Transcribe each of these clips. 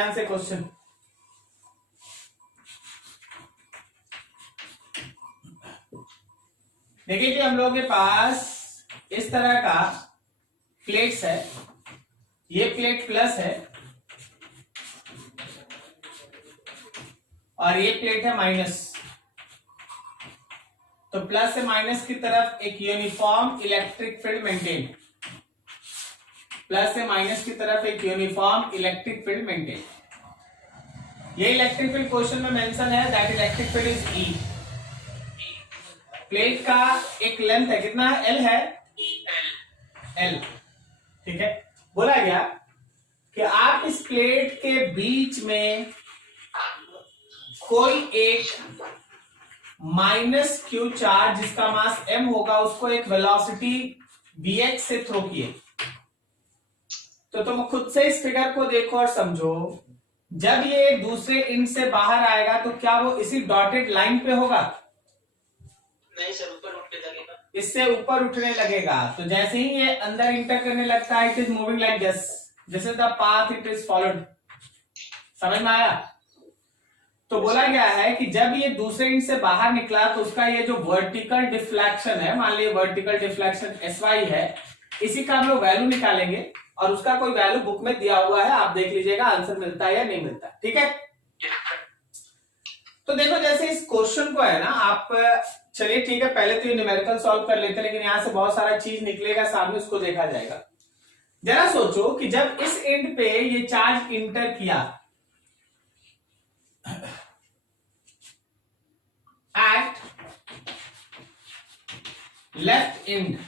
ध्यान से क्वेश्चन। देखिए कि हम लोगों के पास इस तरह का प्लेट्स है, ये प्लेट प्लस है और ये प्लेट है माइनस। तो प्लस से माइनस की तरफ एक uniform electric field maintain, plus से माइनस की तरफ एक यूनिफॉर्म इलेक्ट्रिक फील्ड मेंटेन। ये इलेक्ट्रिक फील्ड क्वेश्चन में मेंशन है that electric field is E. Plate का एक लेंथ है, कितना है? एल है, एल, ठीक है। बोला गया कि आप इस प्लेट के बीच में कोई एक माइनस क्यू चार्ज जिसका मास m होगा उसको एक वेलोसिटी vx से थ्रो किए। तो तुम खुद से इस फिगर को देखो और समझो, जब ये दूसरे इंड से बाहर आएगा तो क्या वो इसी डॉटेड लाइन पे होगा? नहीं सर, ऊपर उठने लगेगा, इससे ऊपर उठने लगेगा। तो जैसे ही ये अंदर इंटर करने लगता है, it is moving like this, this is the path it is followed. समझ में आया? तो बोला गया है कि जब ये दूसरे इंड से बाहर निकला तो उसका ये जो वर्टिकल डिफ्लेक्शन है, मान लीजिए वर्टिकल डिफ्लेक्शन SY है, इसी का हम लोग वैल्यू निकालेंगे और उसका कोई वैल्यू बुक में दिया हुआ है, आप देख लीजिएगा आंसर मिलता है या नहीं मिलता। ठीक है, तो देखो जैसे इस क्वेश्चन को है ना, आप चलिए ठीक है, पहले तो ये न्यूमेरिकल सॉल्व कर लेते हैं, लेकिन यहां से बहुत सारा चीज निकलेगा सामने, उसको देखा जाएगा। जरा सोचो कि जब इस एंड पे ये चार्ज इंटर किया एट लेफ्ट एंड,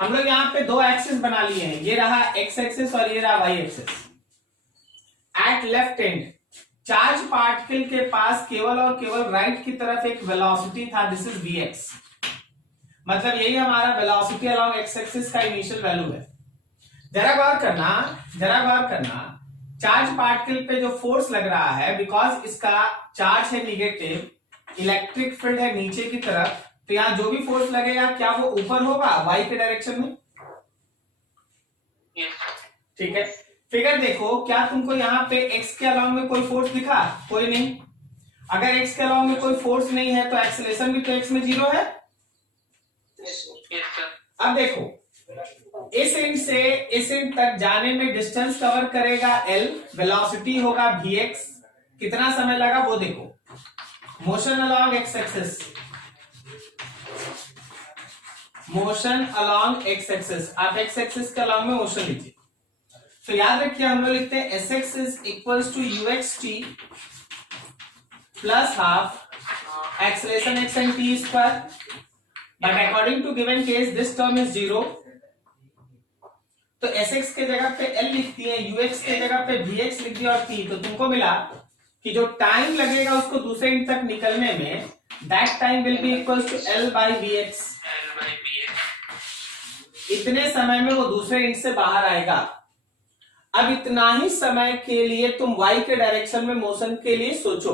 हम लोग यहां पे दो एक्सिस बना लिए हैं, ये रहा एक्स एक्सिस और ये रहा y axis. At left end charge particle के पास केवल और केवल राइट की तरफ एक वेलोसिटी था, दिस इज vx। मतलब यही हमारा वेलोसिटी अलोंग एक्स एक्सिस का इनिशियल वैल्यू है। जरा गौर करना, चार्ज पार्टिकल पे जो फोर्स लग रहा है, बिकॉज इसका चार्ज है निगेटिव, इलेक्ट्रिक फील्ड है नीचे की तरफ, तो यहां जो भी फोर्स लगेगा क्या वो ऊपर होगा y के डायरेक्शन में? ठीक है, फिगर देखो, क्या तुमको यहाँ पे x के अलाउंग में कोई फोर्स दिखा? कोई नहीं। अगर x के अलाउंग में कोई फोर्स नहीं है तो एक्सेलरेशन भी तो x में 0 है। अब देखो, इस एंड से इस एंड तक जाने में डिस्टेंस कवर करेगा l, वेलोसिटी होगा vx, कितना समय लगा वो देखो। Motion along x axis, motion along x axis, आप एक्स एक्सिस के अलोंग में मोशन लीजिए। तो याद रखिए हम लोग लिखते हैं Sx is equals to uxt plus half acceleration x and t square, but according to given case this term is 0। तो Sx के जगह पे L लिख दिए, ux के जगह पे Vx लिख दिया और t। तो तुमको मिला कि जो टाइम लगेगा उसको दूसरे इंड तक निकलने में, that time will be equals to L by Vx। इतने समय में वो दूसरे इंड से बाहर आएगा। अब इतना ही समय के लिए तुम y के डायरेक्शन में मोशन के लिए सोचो।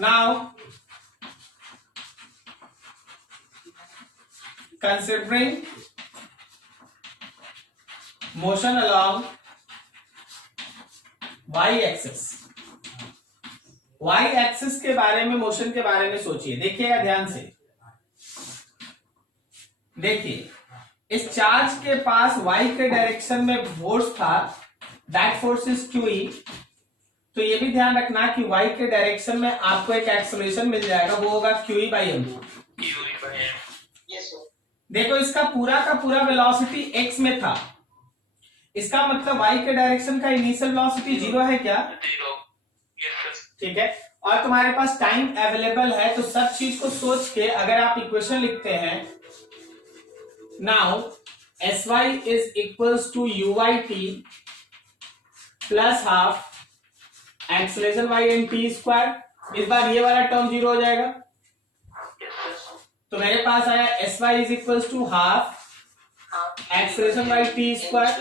Now considering motion along y axis, y axis के बारे में, मोशन के बारे में सोचिए। देखिएगा ध्यान से, देखिए इस चार्ज के पास y के डायरेक्शन में फोर्स था, दैट फोर्स इज QE। तो ये भी ध्यान रखना कि y के डायरेक्शन में आपको एक एक्सेलरेशन मिल जाएगा, वो होगा QE by m। देखो इसका पूरा का पूरा वेलोसिटी x में था, इसका मतलब y के डायरेक्शन का इनिशियल वेलोसिटी 0 है क्या? ठीक है, और तुम्हारे पास टाइम अवेलेबल है, तो सब चीज को सोच के अगर आप इक्वेशन लिखते हैं, now Sy is equals to Uyt plus half acceleration y and t square, इस बार ये वाला टर्म 0 हो जाएगा। तो मेरे पास आया Sy is equals to half acceleration y t square,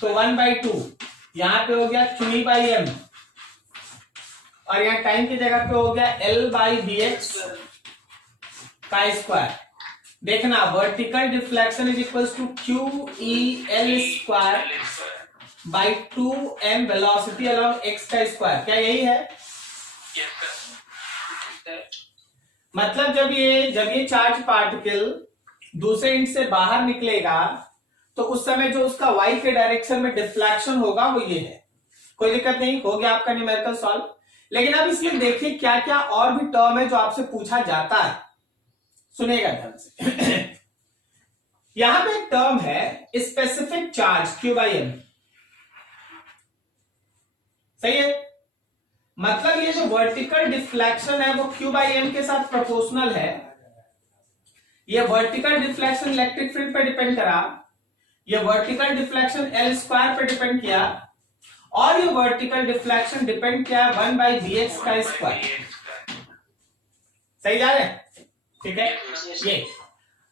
तो 1/2 यहाँ पे हो गया QE by m, और यहाँ टाइम की जगह पे हो गया L by Vx का स्क्वायर। देखना, vertical deflection is equal to q E L square by 2m velocity along x का स्क्वायर। क्या यही है? मतलब जब ये चार्ज पार्टिकल दूसरे एंड से बाहर निकलेगा तो उस समय जो उसका y के डायरेक्शन में डिफ्लेक्शन होगा वो ये है। कोई दिक्कत नहीं, हो गया आपका न्यूमेरिकल सॉल्व। लेकिन अब इसमें देखिए क्या क्या और भी टर्म है जो आपसे पूछा जाता है, सुनेगा ध्यान से। यहां पे एक टर्म है specific charge Q by m, सही है? मतलब ये जो वर्टिकल डिफ्लेक्शन है वो Q बाई एम के साथ प्रोपोर्शनल है। ये वर्टिकल डिफ्लेक्शन इलेक्ट्रिक फील्ड पे डिपेंड करा, ये वर्टिकल डिफ्लेक्शन एल स्क्वायर पे डिपेंड किया, और ये वर्टिकल डिफ्लेक्शन डिपेंड किया 1 बाई बी एक्स का स्क्वायर। सही जा रहे हैं? ठीक है। ये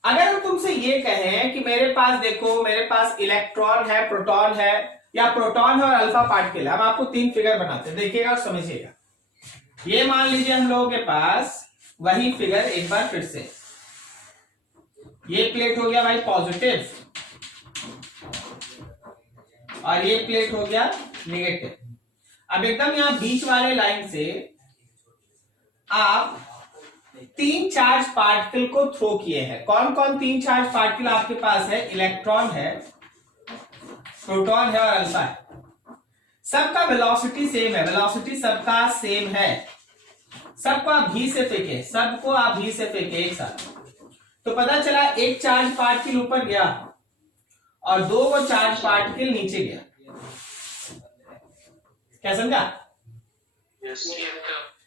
अगर हम तुमसे ये कहें कि मेरे पास देखो, मेरे पास इलेक्ट्रॉन है, प्रोटॉन है, या प्रोटॉन है और अल्फा पार्टिकल है, हम आपको 3 फिगर बनाते हैं, देखिएगा और समझिएगा। ये मान लीजिए हम लोगों के पास वही फिगर एक बार फिर से, ये प्लेट हो गया भाई पॉजिटिव और ये प्लेट हो गया नेगेटिव। अब एकदम यहां बीच वाले लाइन से आप 3 चार्ज पार्टिकल को थ्रो किए हैं। कौन कौन 3 चार्ज पार्टिकल आपके पास है? इलेक्ट्रॉन है, प्रोटॉन है और अल्फा है। सबका वेलोसिटी सेम है, वेलोसिटी सबका सेम है। सबको आप भी से फेंके, सबको आप भी से फेंके एक साथ, तो पता चला एक चार्ज पार्टिकल ऊपर गया और 2 वो चार्ज पार्टिकल नीचे गया। क्या समझा?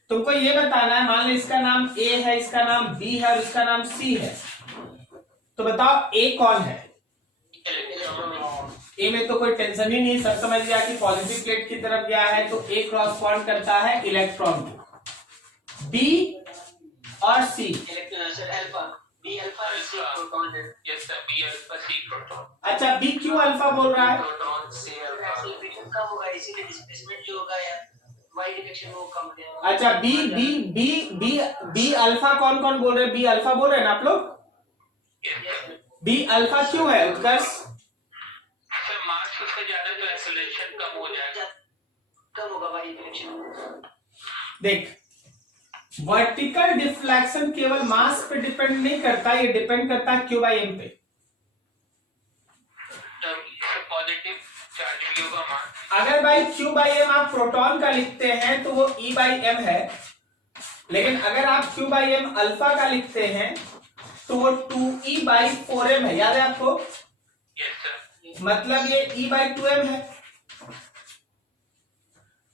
तुमको ये बताना है, मान लो इसका नाम A है, इसका नाम B है और इसका नाम C है, तो बताओ A कौन है? A में तो कोई टेंशन ही नहीं, सब समझ गया कि पॉजिटिव प्लेट की तरफ गया है, तो A क्रॉसपॉन्ड करता है इलेक्ट्रॉन को। B और C, अच्छा B क्यों अल्फा बोल रहा है? अच्छा बी अल्फा कौन कौन बोल रहे हैं? बी अल्फा बोल रहे हैं ना आप लोग? बी अल्फा क्यों है उत्कर्ष? मास उससे ज्यादा तो एक्सेलरेशन कम हो जाएगा, कम होगा भाई रिफ्लेक्शन। देख, वर्टिकल डिफ्लेक्शन केवल मास पे डिपेंड नहीं करता, ये डिपेंड करता है Q बाई एम पे। पॉजिटिव चार्ज भी होगा मास। अगर भाई Q बाई एम आप प्रोटॉन का लिखते हैं तो वो E बाई एम है, लेकिन अगर आप Q बाई एम अल्फा का लिखते हैं तो वो 2E बाई 4m है। याद है आपको? मतलब ये E बाई 2m है।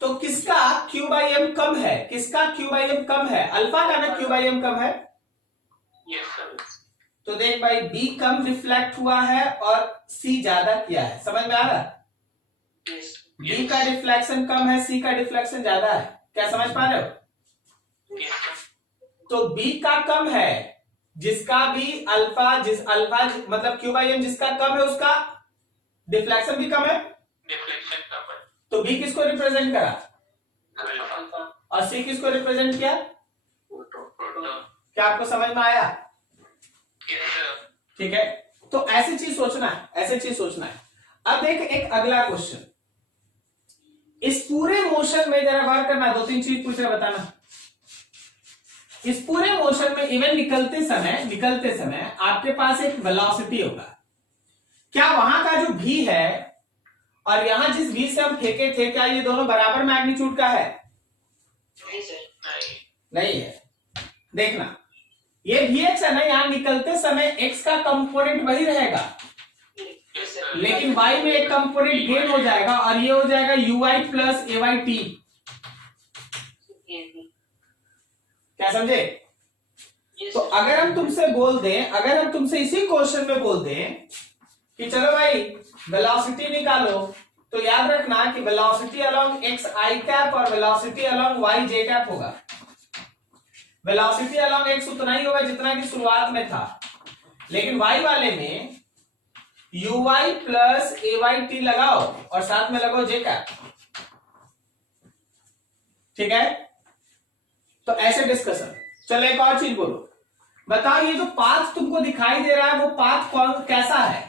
तो किसका Q बाई एम कम है? किसका Q बाई एम कम है? अल्फा का ना Q बाई एम कम है। तो देख भाई B कम रिफ्लेक्ट हुआ है और C ज्यादा किया है। समझ में आ रहा है? B का रिफ्लेक्शन कम है, C का रिफ्लेक्शन ज्यादा है। क्या समझ पा रहे हो? तो B का कम है, जिसका भी अल्फा मतलब Q बाई एम जिसका कम है उसका डिफ्लेक्शन भी कम है। तो B किसको रिप्रेजेंट करा और C किसको रिप्रेजेंट किया? क्या आपको समझ में आया? ठीक है, तो ऐसी चीज सोचना है, ऐसे चीज सोचना है। अब देख एक अगला क्वेश्चन, इस पूरे मोशन में जरा गौर करना, 2-3 चीज पूछ रहा, बताना। इस पूरे मोशन में इवन निकलते समय आपके पास एक वेलोसिटी होगा। क्या वहां का जो v है और यहां जिस v से हम फेंके थे, क्या ये दोनों बराबर मैग्नीट्यूड का है? नहीं सर, नहीं है। देखना, ये vx है ना, यहां निकलते समय x का कंपोनेंट वही रहेगा, लेकिन y में एक कंपोनेंट गेन हो जाएगा और ये हो जाएगा uy प्लस ayt। क्या समझे? तो अगर हम तुमसे बोल दें, अगर हम तुमसे इसी क्वेश्चन में बोल दें कि चलो भाई वेलोसिटी निकालो, तो याद रखना कि velocity along x i cap और velocity along y j cap होगा। वेलोसिटी अलोंग x उतना ही होगा जितना कि शुरुआत में था, लेकिन y वाले में uy प्लस ayt लगाओ और साथ में लगाओ j कैप। ठीक है, तो ऐसे डिस्कशन। चलो एक और चीज बोलो, बताओ ये जो पाथ तुमको दिखाई दे रहा है वो पाथ कौन कैसा है?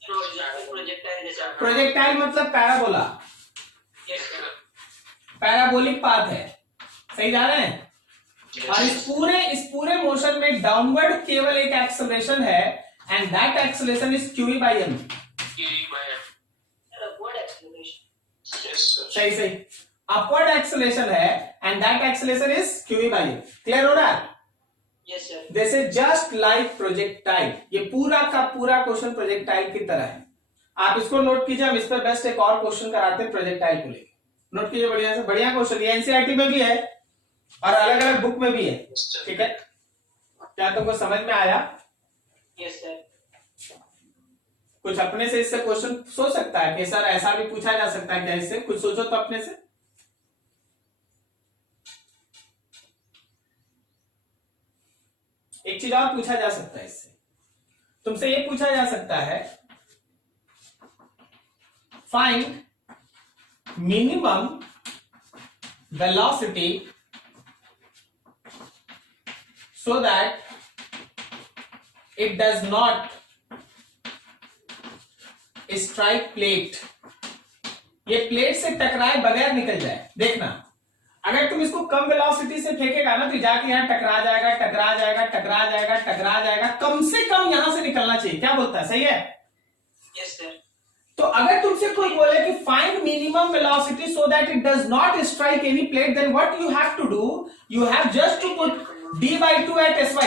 प्रोजेक्टाइल जैसा। प्रोजेक्टाइल मतलब parabola, yes sir. Parabolic path है, सही जा रहे हैं? और इस पूरे मोशन में डाउनवर्ड केवल एक एक्सेलरेशन है and that acceleration is q by m. सही अपवर्ड एक्सेलरेशन है and that acceleration is q by m. Clear हो रहा है? Yes sir. This is just like projectile. ये पूरा का पूरा क्वेश्चन प्रोजेक्टाइल की तरह है। आप इसको नोट कीजिए, हम इस पर बेस्ट एक और क्वेश्चन कराते हैं प्रोजेक्टाइल को लेकर। नोट कीजिए बढ़िया से, बढ़िया क्वेश्चन, ये एनसीईआरटी में भी है और अलग अलग बुक में भी है। ठीक है, क्या तुमको समझ में आया? Yes sir. कुछ अपने से इससे क्वेश्चन सोच सकता है कि सर ऐसा भी पूछा जा सकता है क्या? इससे कुछ सोचो तो अपने से। एक चीज और पूछा जा सकता है इससे, तुमसे ये पूछा जा सकता है find minimum velocity so that it does not strike plate। ये प्लेट से टकराए बगैर निकल जाए। देखना, अगर तुम इसको कम वेलोसिटी से फेंकेगा ना तो जाके यहां टकरा जाएगा, टकरा जाएगा, टकरा जाएगा, टकरा जाएगा, कम से कम यहां से निकलना चाहिए। क्या बोलता है? सही है? Yes sir. तो अगर तुमसे कोई बोले कि find minimum velocity so that it does not strike any plate, then what you have to do? You have just to put d/2 at sy।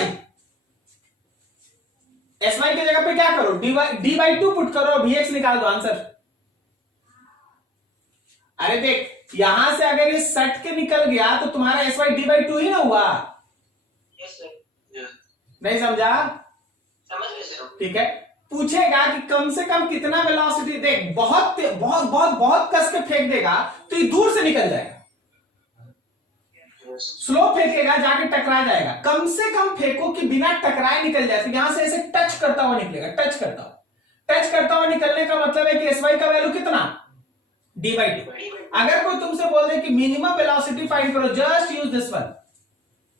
sy की जगह पे क्या करो? d/2 पुट करो, vx निकाल दो आंसर। अरे देख, यहां से अगर ये सट के निकल गया तो तुम्हारा sy d/2 ही ना हुआ। Yes sir. नहीं समझा? समझ गए सर। ठीक है, पूछेगा कि कम से कम कितना वेलोसिटी। देख, बहुत बहुत बहुत बहुत कस के फेंक देगा तो ये दूर से निकल जाएगा। स्लो फेंकेगा जाके टकरा जाएगा। कम से कम फेंको कि बिना टकराए निकल जाए। तो यहां से ऐसे टच करता हुआ निकलेगा, टच करता हुआ निकलने का मतलब है कि sy का वैल्यू कितना? d/2। अगर कोई तुमसे बोल दे कि मिनिमम वेलोसिटी फाइंड करो, just use this one,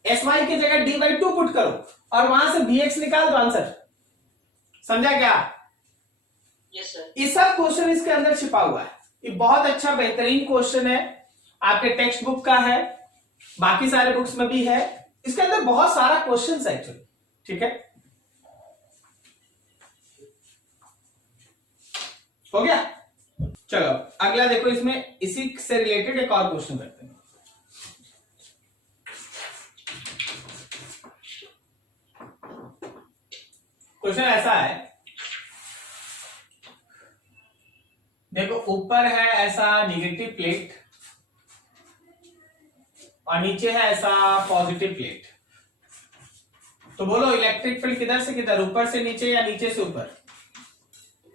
sy की जगह d/2 पुट करो और वहां से vx निकाल दो आंसर। समझा क्या? Yes sir. ये सब क्वेश्चन इसके अंदर छिपा हुआ है। ये बहुत अच्छा बेहतरीन क्वेश्चन है, आपके टेक्स्ट बुक का है, बाकी सारे बुक्स में भी है। इसके अंदर बहुत सारा क्वेश्चन है एक्चुअली। ठीक है, हो गया? चलो अगला देखो, इसमें इसी से रिलेटेड एक और क्वेश्चन करते हैं। क्वेश्चन ऐसा है, देखो ऊपर है ऐसा नेगेटिव प्लेट और नीचे है ऐसा पॉजिटिव प्लेट। तो बोलो इलेक्ट्रिक फील्ड किधर से किधर, ऊपर से नीचे या नीचे से ऊपर?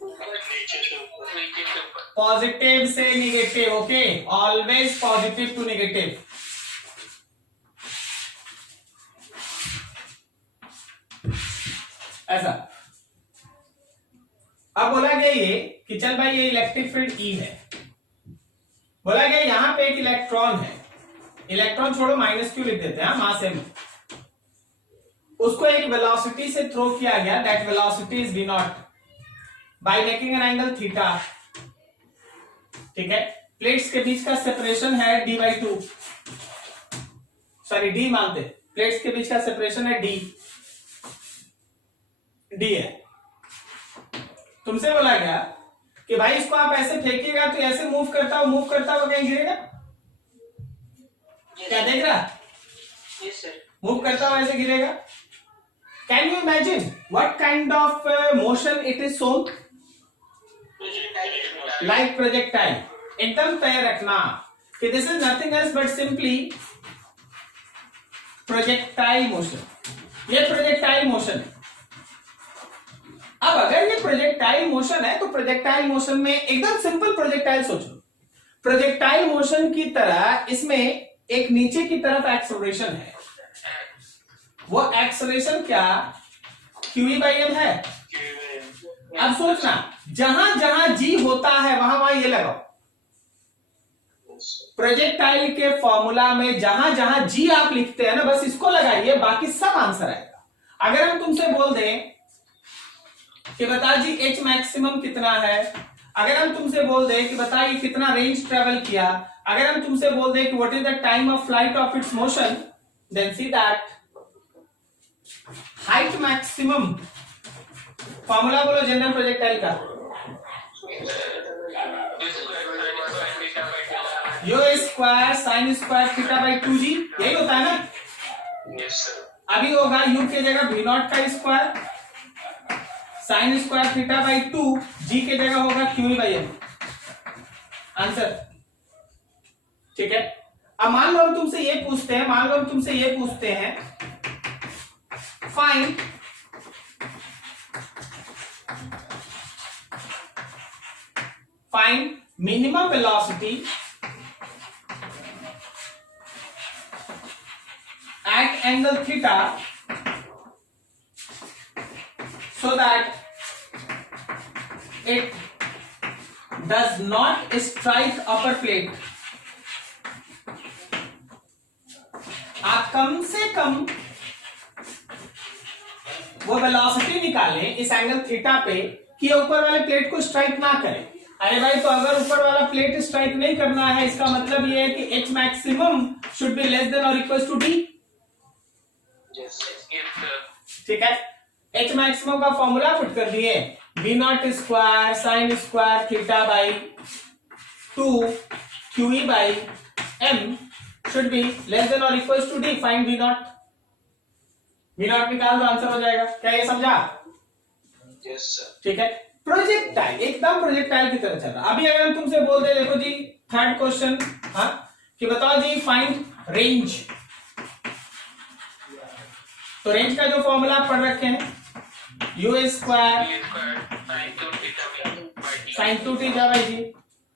नीचे से ऊपर। पॉजिटिव से negative. Okay, always positive to negative. ऐसा। अब बोला गया ये कि चल भाई ये इलेक्ट्रिक फील्ड E है। बोला गया यहां पे एक इलेक्ट्रॉन है, इलेक्ट्रॉन छोड़ो -q लिख देते हैं, मास m। उसको एक वेलोसिटी से थ्रो किया गया, that velocity is v0 by making an angle theta. ठीक है, प्लेट्स के बीच का सेपरेशन है d/2, सॉरी d मानते, प्लेट्स के बीच का सेपरेशन है d है। तुमसे बोला गया कि भाई इसको आप ऐसे फेंकिएगा तो ऐसे मूव करता हुआ कहीं गिरेगा। क्या देख रहा? Yes sir. मूव करता हुआ ऐसे गिरेगा। Can you imagine what kind of motion it is shown? Like projectile. एकदम तय रखना कि this is nothing else but simply projectile motion. ये प्रोजेक्टाइल मोशन है। अब अगर ये प्रोजेक्टाइल मोशन है तो प्रोजेक्टाइल मोशन में एकदम सिंपल प्रोजेक्टाइल सोचो। प्रोजेक्टाइल मोशन की तरह इसमें एक नीचे की तरफ एक्सेलरेशन है। वो एक्सेलरेशन क्या q/m है? अब सोचना, जहां जहां g होता है वहां वहां ये लगाओ। प्रोजेक्टाइल के फॉर्मूला में जहां जहां g आप लिखते हैं ना, बस इसको लगाइए, बाकी सब आंसर आएगा। अगर हम तुमसे बोल दें कि बता जी एच मैक्सिमम कितना है, अगर हम तुमसे बोल दें कि बता ये कितना रेंज ट्रेवल किया, अगर हम तुमसे बोल दें कि what is the time of flight of its motion, then see that height maximum, formula बोलो जनरल प्रोजेक्टाइल का, u square sine square theta by 2g, यही होता है ना। Yes sir. अभी होगा u के जगह v नॉट का square sine square theta by 2, g के जगह होगा q बाई m, आंसर। ठीक है, अब मान लो हम तुमसे ये पूछते हैं, मान लो हम तुमसे ये पूछते हैं find minimum velocity at angle theta so that it does not strike upper plate। आप कम से कम वो वेलोसिटी निकालें इस एंगल थीटा पे कि ऊपर वाले प्लेट को स्ट्राइक ना करे। अरे भाई, तो अगर ऊपर वाला प्लेट स्ट्राइक नहीं करना है, इसका मतलब ये है कि H maximum should be less than और इक्वल टू डी। ठीक है, एच मैक्सिमम का फॉर्मूला पुट कर दिए, B naught square sine square theta by 2 QE by M should be less than और equal to D. Find B naught, B naught निकाल दो, answer हो जाएगा। क्या ये समझा? Yes sir. ठीक है, प्रोजेक्टाइल एकदम प्रोजेक्टाइल की तरह चल रहा। अभी अगर हम तुमसे बोल दे, देखो जी थर्ड क्वेश्चन, हाँ, कि बताओ जी फाइंड रेंज, तो रेंज का जो फॉर्मूला आप पढ़ रखे हैं, u square sine 2 theta by g,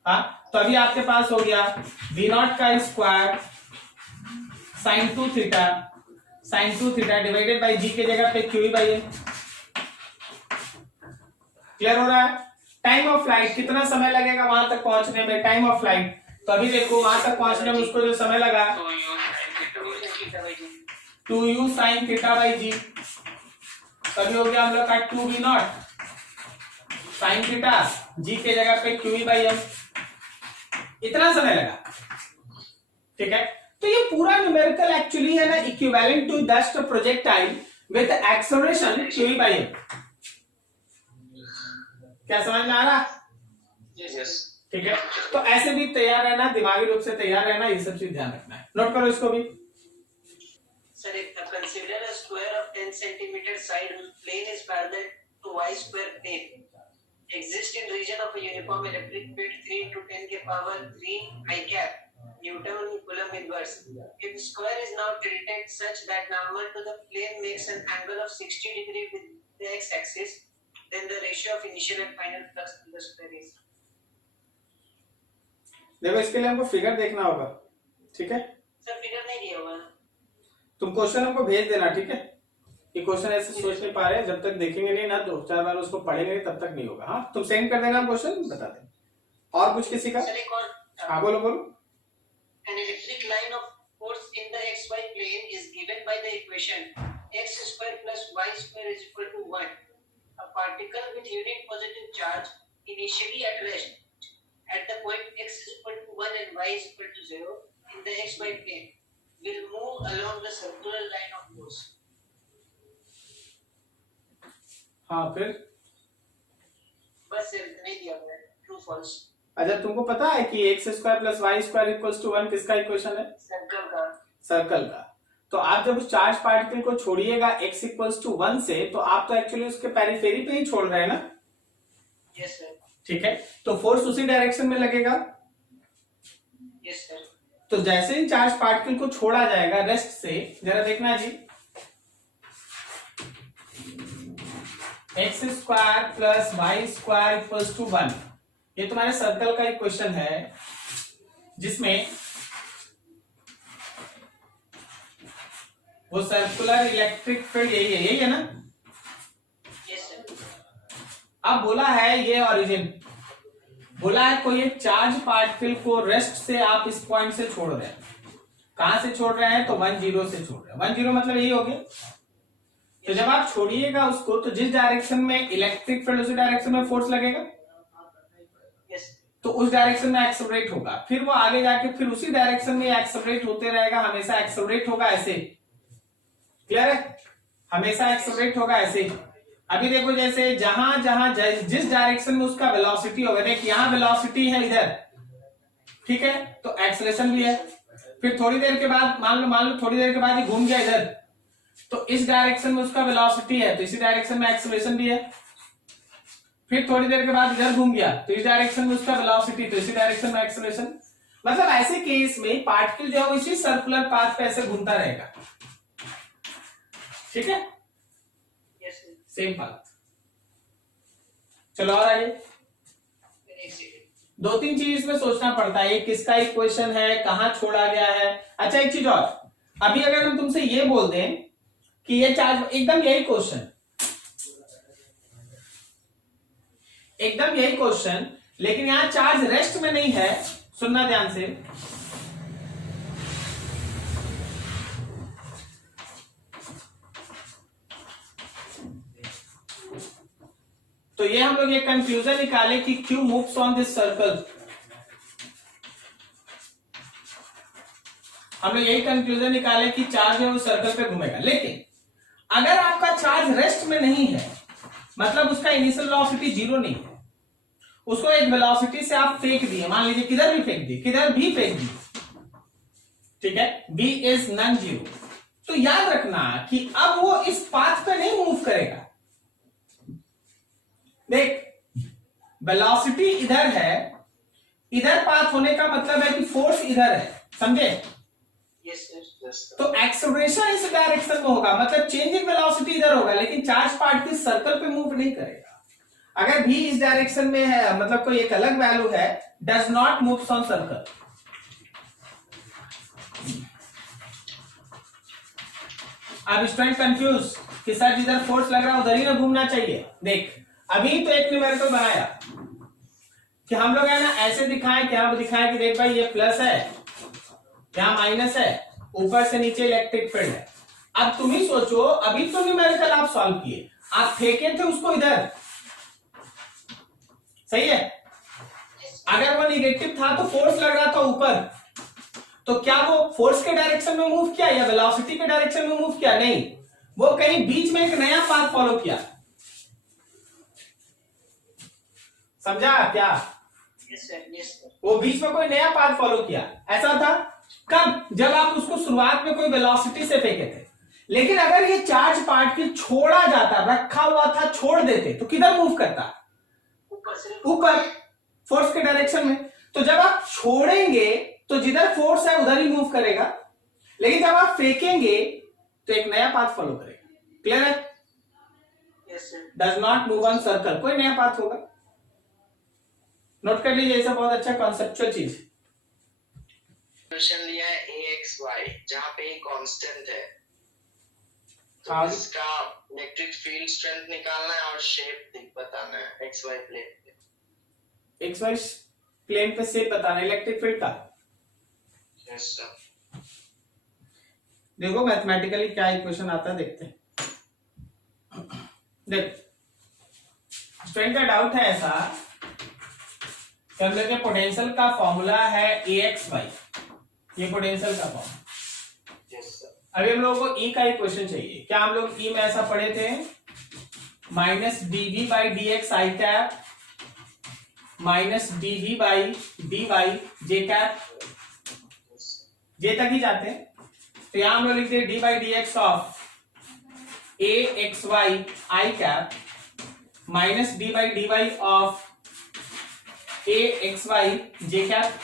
हाँ, तो अभी आपके पास हो गया वी नॉट का square sine 2 theta divided by g के जगह पे क्यू बाई एम। क्लियर हो रहा है? टाइम ऑफ फ्लाइट, कितना समय लगेगा वहां तक पहुंचने में, टाइम ऑफ फ्लाइट, तो अभी देखो वहां तक पहुंचने में उसको जो समय लगा 2u साइन थीटा बाई जी, तभी हो गया हम लोग का 2v नॉट साइन थीटा, जी के जगह पे क्यू बाई एम, इतना समय लगा। ठीक है, तो ये पूरा न्यूमेरिकल एक्चुअली है ना equivalent to just projectile with acceleration q by m. क्या समझ में आ रहा? यस। ठीक है, तो ऐसे भी तैयार रहना, दिमागी रूप से तैयार रहना, ये सब चीज ध्यान रखना है। नोट करो इसको भी। Sir, consider a square of 10 centimeter side whose plane is parallel to y square plane. Exists in region of a uniform electric field 3 into 10 के power 3 I cap Newton Coulomb inverse. If square is now tilted such that normal to the plane makes an angle of 60 degree with the x-axis, then the ratio of initial and final flux to the square is. देखो इसके लिए हमको figure देखना होगा। ठीक है sir, figure नहीं दिया हुआ, तुम क्वेश्चन हमको भेज देना। ठीक है, ये क्वेश्चन ऐसे सोच नहीं पा रहे, जब तक देखेंगे नहीं ना 2-4 बार उसको पढ़ेंगे नहीं तब तक नहीं होगा। हाँ, तुम सेंड कर देना क्वेश्चन, बता देना। और कुछ किसी का? सर एक और, हाँ बोलो बोलो। An electric line of force in the xy plane is given by the equation x square plus y square is equal to 1. A particle with unit positive charge initially at rest at the point x is equal to 1 and y is equal to 0 in the xy plane will move along the circular line of force. हाँ फिर बस नहीं दिया हुआ है, true false. अच्छा, तुमको पता है कि x square plus y square equals to 1 किसका इक्वेशन है? सर्कल का। सर्कल का। तो आप जब उस चार्ज पार्टिकल को छोड़िएगा x इक्वल्स टू 1 से, तो आप तो एक्चुअली उसके पेरिफेरी पे ही छोड़ रहे हैं ना। Yes sir. ठीक है, तो फोर्स उसी डायरेक्शन में लगेगा। Yes sir. तो जैसे ही चार्ज पार्टिकल को छोड़ा जाएगा रेस्ट से, जरा देखना जी, x square plus y square equals to 1, ये तुम्हारे सर्कल का इक्वेशन है जिसमें वो सर्कुलर इलेक्ट्रिक फील्ड यही है ना। Yes sir. अब बोला है ये ओरिजिन, बोला है कोई एक चार्ज पार्टिकल को रेस्ट से आप इस पॉइंट से छोड़ रहे हैं। कहां से छोड़ रहे हैं? तो 1 0 से छोड़ रहे हैं। 1 0 मतलब यही हो गया। तो जब आप छोड़िएगा उसको तो जिस डायरेक्शन में इलेक्ट्रिक फील्ड उसी डायरेक्शन में फोर्स लगेगा, यस तो उस डायरेक्शन में एक्सेलरेट होगा, फिर वो आगे जाके फिर उसी डायरेक्शन में एक्सेलरेट होते रहेगा, हमेशा एक्सेलरेट होगा ऐसे। क्लियर है? हमेशा एक्सेलरेट होगा ऐसे। अभी देखो जैसे जहां जहां जिस डायरेक्शन में उसका वेलोसिटी होगा, देख यहां वेलोसिटी है इधर, ठीक है, तो एक्सेलरेशन भी है। फिर थोड़ी देर के बाद मान लो थोड़ी देर के बाद ये घूम गया इधर, तो इस डायरेक्शन में उसका वेलोसिटी है, तो इसी डायरेक्शन में एक्सेलरेशन भी है। फिर थोड़ी देर के बाद इधर घूम गया, तो इस डायरेक्शन में उसका वेलोसिटी, तो इसी डायरेक्शन में एक्सेलरेशन। मतलब ऐसे केस में पार्टिकल जो है वो इसी सर्कुलर पाथ पे ऐसे घूमता रहेगा, ठीक है, यस सेम पाथ। चलो और आगे। दो तीन चीज इसमें सोचना पड़ता है, किसका इक्वेशन है, कहां छोड़ा गया है। अच्छा एक चीज और, अभी अगर हम तुमसे ये बोल दें कि ये चार्ज, एकदम यही क्वेश्चन, एकदम यही क्वेश्चन, लेकिन यहां चार्ज रेस्ट में नहीं है, सुनना ध्यान से। तो ये हम लोग ये कंफ्यूजन निकाले कि Q moves on this circle, हम लोग यही कंक्लूजन निकाले कि चार्ज है वो सर्कल पे घूमेगा। लेकिन अगर आपका चार्ज रेस्ट में नहीं है, मतलब उसका इनिशियल वेलोसिटी जीरो नहीं है, उसको एक वेलोसिटी से आप फेंक दिए, मान लीजिए किधर भी फेंक दिए, किधर भी फेंक दिए, ठीक है, v इज नॉन जीरो, तो याद रखना कि अब वो इस पाथ पे नहीं मूव करेगा। देख वेलोसिटी इधर है, इधर पाथ होने का मतलब है कि फोर्स इधर है, समझे? यस सर तो एक्सेलरेशन इस डायरेक्शन में होगा, मतलब चेंज इन वेलोसिटी इधर होगा, लेकिन चार्ज पार्टिकल सर्कल पे मूव नहीं करेगा। अगर भी इस डायरेक्शन में है, मतलब कोई एक अलग वैल्यू है, does not move on circle. अब स्टूडेंट कंफ्यूज कि सर जिधर फोर्स लग रहा है उधर ही ना घूमना चाहिए। देख अभी तो एक न्यूमेरिकल बनाया कि हम लोग है ना ऐसे दिखाएं, क्या दिखाएं कि देख भाई ये प्लस है, यहां माइनस है, ऊपर से नीचे इलेक्ट्रिक फील्ड है। अब तुम ही सोचो, अभी तो न्यूमेरिकल आप सॉल्व किए, आप फेंके थे उसको इधर, सही है? अगर वो निगेटिव था तो फोर्स लग रहा था ऊपर, तो क्या वो फोर्स के डायरेक्शन में मूव किया या वेलोसिटी के डायरेक्शन में मूव किया? नहीं, वो कहीं बीच में एक नया पाथ फॉलो किया। समझा क्या? यस सर वो बीच में कोई नया पाथ फॉलो किया। ऐसा था कब? जब आप उसको शुरुआत में कोई वेलोसिटी से फेंके थे। लेकिन अगर ये चार्ज पार्टिकल छोड़ा जाता, रखा हुआ था, छोड़ देते, तो किधर मूव करता? ऊपर, फोर्स के डायरेक्शन में। तो जब आप छोड़ेंगे तो जिधर फोर्स है उधर ही मूव करेगा, लेकिन जब आप फेंकेंगे तो एक नया पाथ फॉलो करेगा। क्लियर है? Yes sir does not move on circle, कोई नया पाथ होगा। नोट कर लीजिए, ऐसा बहुत अच्छा कॉन्सेप्चुअल चीज। क्वेश्चन लिया है AXY जहाँ पे कांस्टेंट है, तो हाँ। इसका इलेक्ट्रिक फील्ड स्ट्रेंथ निकालना है और शेप बताना है XY प्लेन पे। XY प्लेन पे शेप बताना इलेक्ट्रिक फील्ड का। Yes sir. देखो मैथमेटिकली क्या इक्वेशन आता है, देखते हैं। देख स्टूडेंट का डाउट है ऐसा, हम लोग के पोटेंशियल का फॉर्मूला है AXY, ये पोटेंशियल का फॉर्मूला। Yes sir. अभी हम लोगों को E का इक्वेशन चाहिए। क्या हम लोग E में ऐसा पढ़े थे? Minus dV by dx i cap minus dV by dy j cap, j तक ही जाते हैं। तो यहां हम लोग लिखते हैं d by dx of AXY I cap minus d by dy of AXY J cap.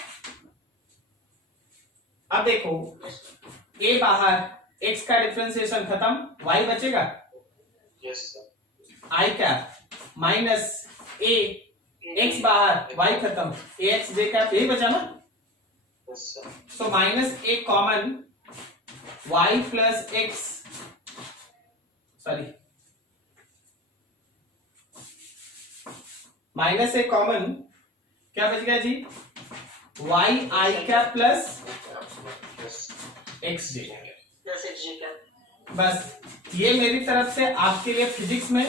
अब देखो A बाहर, x का डिफरेंशिएशन खत्म, y बचेगा, yes sir. I cap minus A, x बाहर, y खत्म, AX जे कैप, यही बचा ना? Yes sir. So minus A common, y plus x, sorry minus A common, क्या बच गया जी? y आई कैप प्लस यस। x जे, प्लस एक्स जी cap. बस ये मेरी तरफ से आपके लिए फिजिक्स में।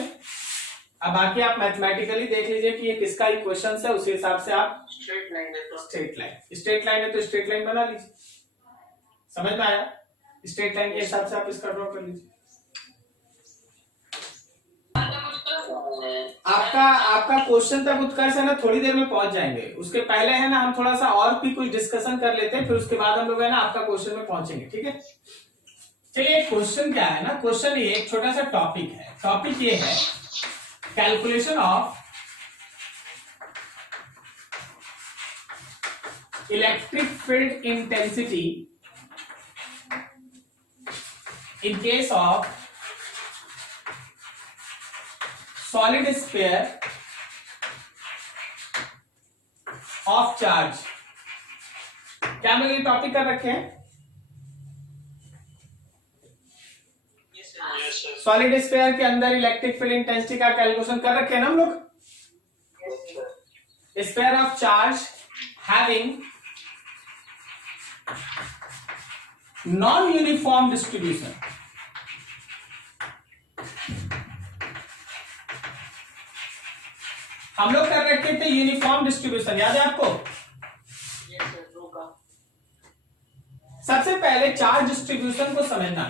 अब बाकी आप मैथमेटिकली देख लीजिए कि ये किसका इक्वेशन है, उसी हिसाब से आप स्ट्रेट लाइन है तो स्ट्रेट लाइन है तो स्ट्रेट लाइन बना लीजिए। समझ में आया? स्ट्रेट लाइन के हिसाब से आप इसका ड्रॉ कर लीजिए। आपका क्वेश्चन तक उत्कर्ष है ना थोड़ी देर में पहुंच जाएंगे। उसके पहले है ना हम थोड़ा सा और भी कुछ डिस्कशन कर लेते हैं, फिर उसके बाद हम लोग है ना आपका क्वेश्चन में पहुंचेंगे। ठीक है, चलिए क्वेश्चन क्या है ना, क्वेश्चन ये एक छोटा सा टॉपिक है। टॉपिक ये है calculation of electric field intensity in case of solid sphere of charge। क्या हम लोग ये टॉपिक कर रखे हैं? सॉलिड स्फीयर के अंदर इलेक्ट्रिक फील्ड इंटेंसिटी का कैलकुलेशन कर रखे हैं ना हम लोग। Sphere of charge having non uniform distribution. हम लोग कर रखे थे यूनिफॉर्म डिस्ट्रीब्यूशन, याद है आपको? सबसे पहले चार्ज डिस्ट्रीब्यूशन को समझना।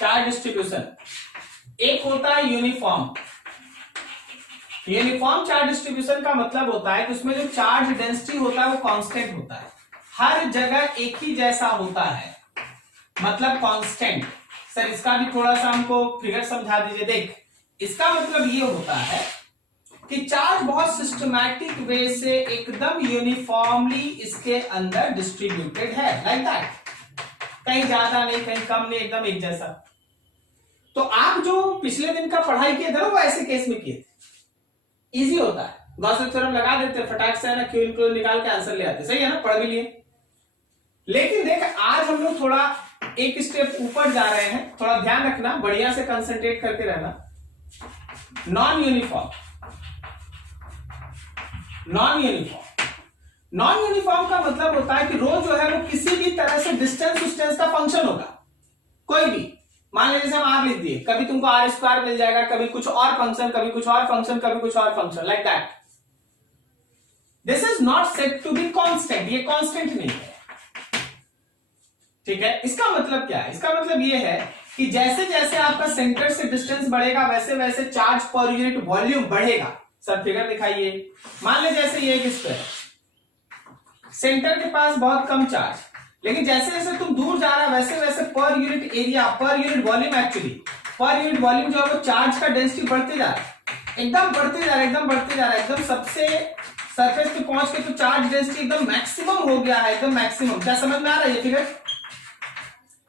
चार्ज डिस्ट्रीब्यूशन एक होता है यूनिफॉर्म। यूनिफॉर्म चार्ज डिस्ट्रीब्यूशन का मतलब होता है कि उसमें जो चार्ज डेंसिटी होता है वो कांस्टेंट होता है, हर जगह एक ही जैसा होता है, मतलब कांस्टेंट। सर इसका भी थोड़ा सा हमको फिगर समझा दीजिए। देख, इसका मतलब ये होता है कि चार्ज बहुत सिस्टमैटिक वे से एकदम यूनिफॉर्मली इसके अंदर डिस्ट्रीब्यूटेड है, लाइक दैट। कहीं ज्यादा नहीं, कहीं कम नहीं, एकदम एक जैसा। तो आप जो पिछले दिन का पढ़ाई किए थे वो ऐसे केस में किए थे, इजी होता है। गॉस थ्योरम लगा देते, फटाक से ना क्यू इनक्लोज निकाल के आंसर ले आते, सही है ना, पढ़ भी लिए। लेकिन देख आज हम लोग थोड़ा एक स्टेप ऊपर जा रहे हैं, थोड़ा ध्यान रखना, बढ़िया से कंसंट्रेट करके रहना। नॉन यूनिफॉर्म का मतलब होता है कि रो जो है वो किसी भी तरह से डिस्टेंस का फंक्शन होगा, कोई भी। मान लीजिए हम आर लिख दिए, कभी तुमको आर स्क्वायर मिल जाएगा, कभी कुछ और फंक्शन, कभी कुछ और फंक्शन, कभी कुछ और function, like that. This is not said to be constant, ये कांस्टेंट नहीं है। ठीक है, इसका मतलब क्या है? इसका मतलब ये है कि जैसे जैसे आपका सेंटर से डिस्टेंस बढ़ेगा वैसे वैसे चार्ज पर यूनिट वॉल्यूम बढ़ेगा। सर फिगर दिखाइए। मान ले जैसे ये एक स्फीयर, सेंटर के पास बहुत कम चार्ज, लेकिन जैसे जैसे तुम दूर जा रहा वैसे वैसे per unit area, per unit volume, actually per unit volume जो है वो चार्ज का डेंसिटी बढ़ते जा रहा है, एकदम बढ़ते जा रहा है, एकदम सबसे सरफेस पे पहुंच के तो चार्ज डेंसिटी एकदम मैक्सिमम हो गया है, एकदम मैक्सिमम। क्या समझ में आ रहा है ये फिगर?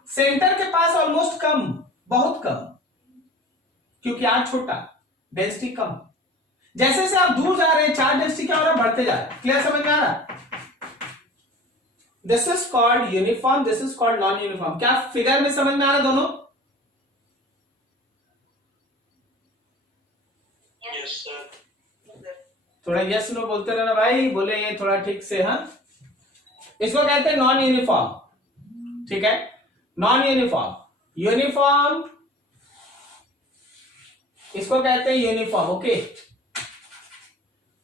सेंटर के पास ऑलमोस्ट कम, बहुत कम, क्योंकि आर छोटा, डेंसिटी कम। जैसे जैसे आप दूर जा रहे हैं चार्ज डेंसिटी क्या हो रहा है? बढ़ते जा रहा है। क्लियर, समझ में आ रहा है? This is called uniform, this is called non uniform. क्या फिगर में समझ में आ रहा है दोनों? Yes sir. थोड़ा यस नो बोलते रहना भाई, बोले ये थोड़ा ठीक से। हाँ, इसको कहते हैं नॉन यूनिफॉर्म। ठीक है, नॉन यूनिफॉर्म। यूनिफॉर्म इसको कहते हैं यूनिफॉर्म। ओके,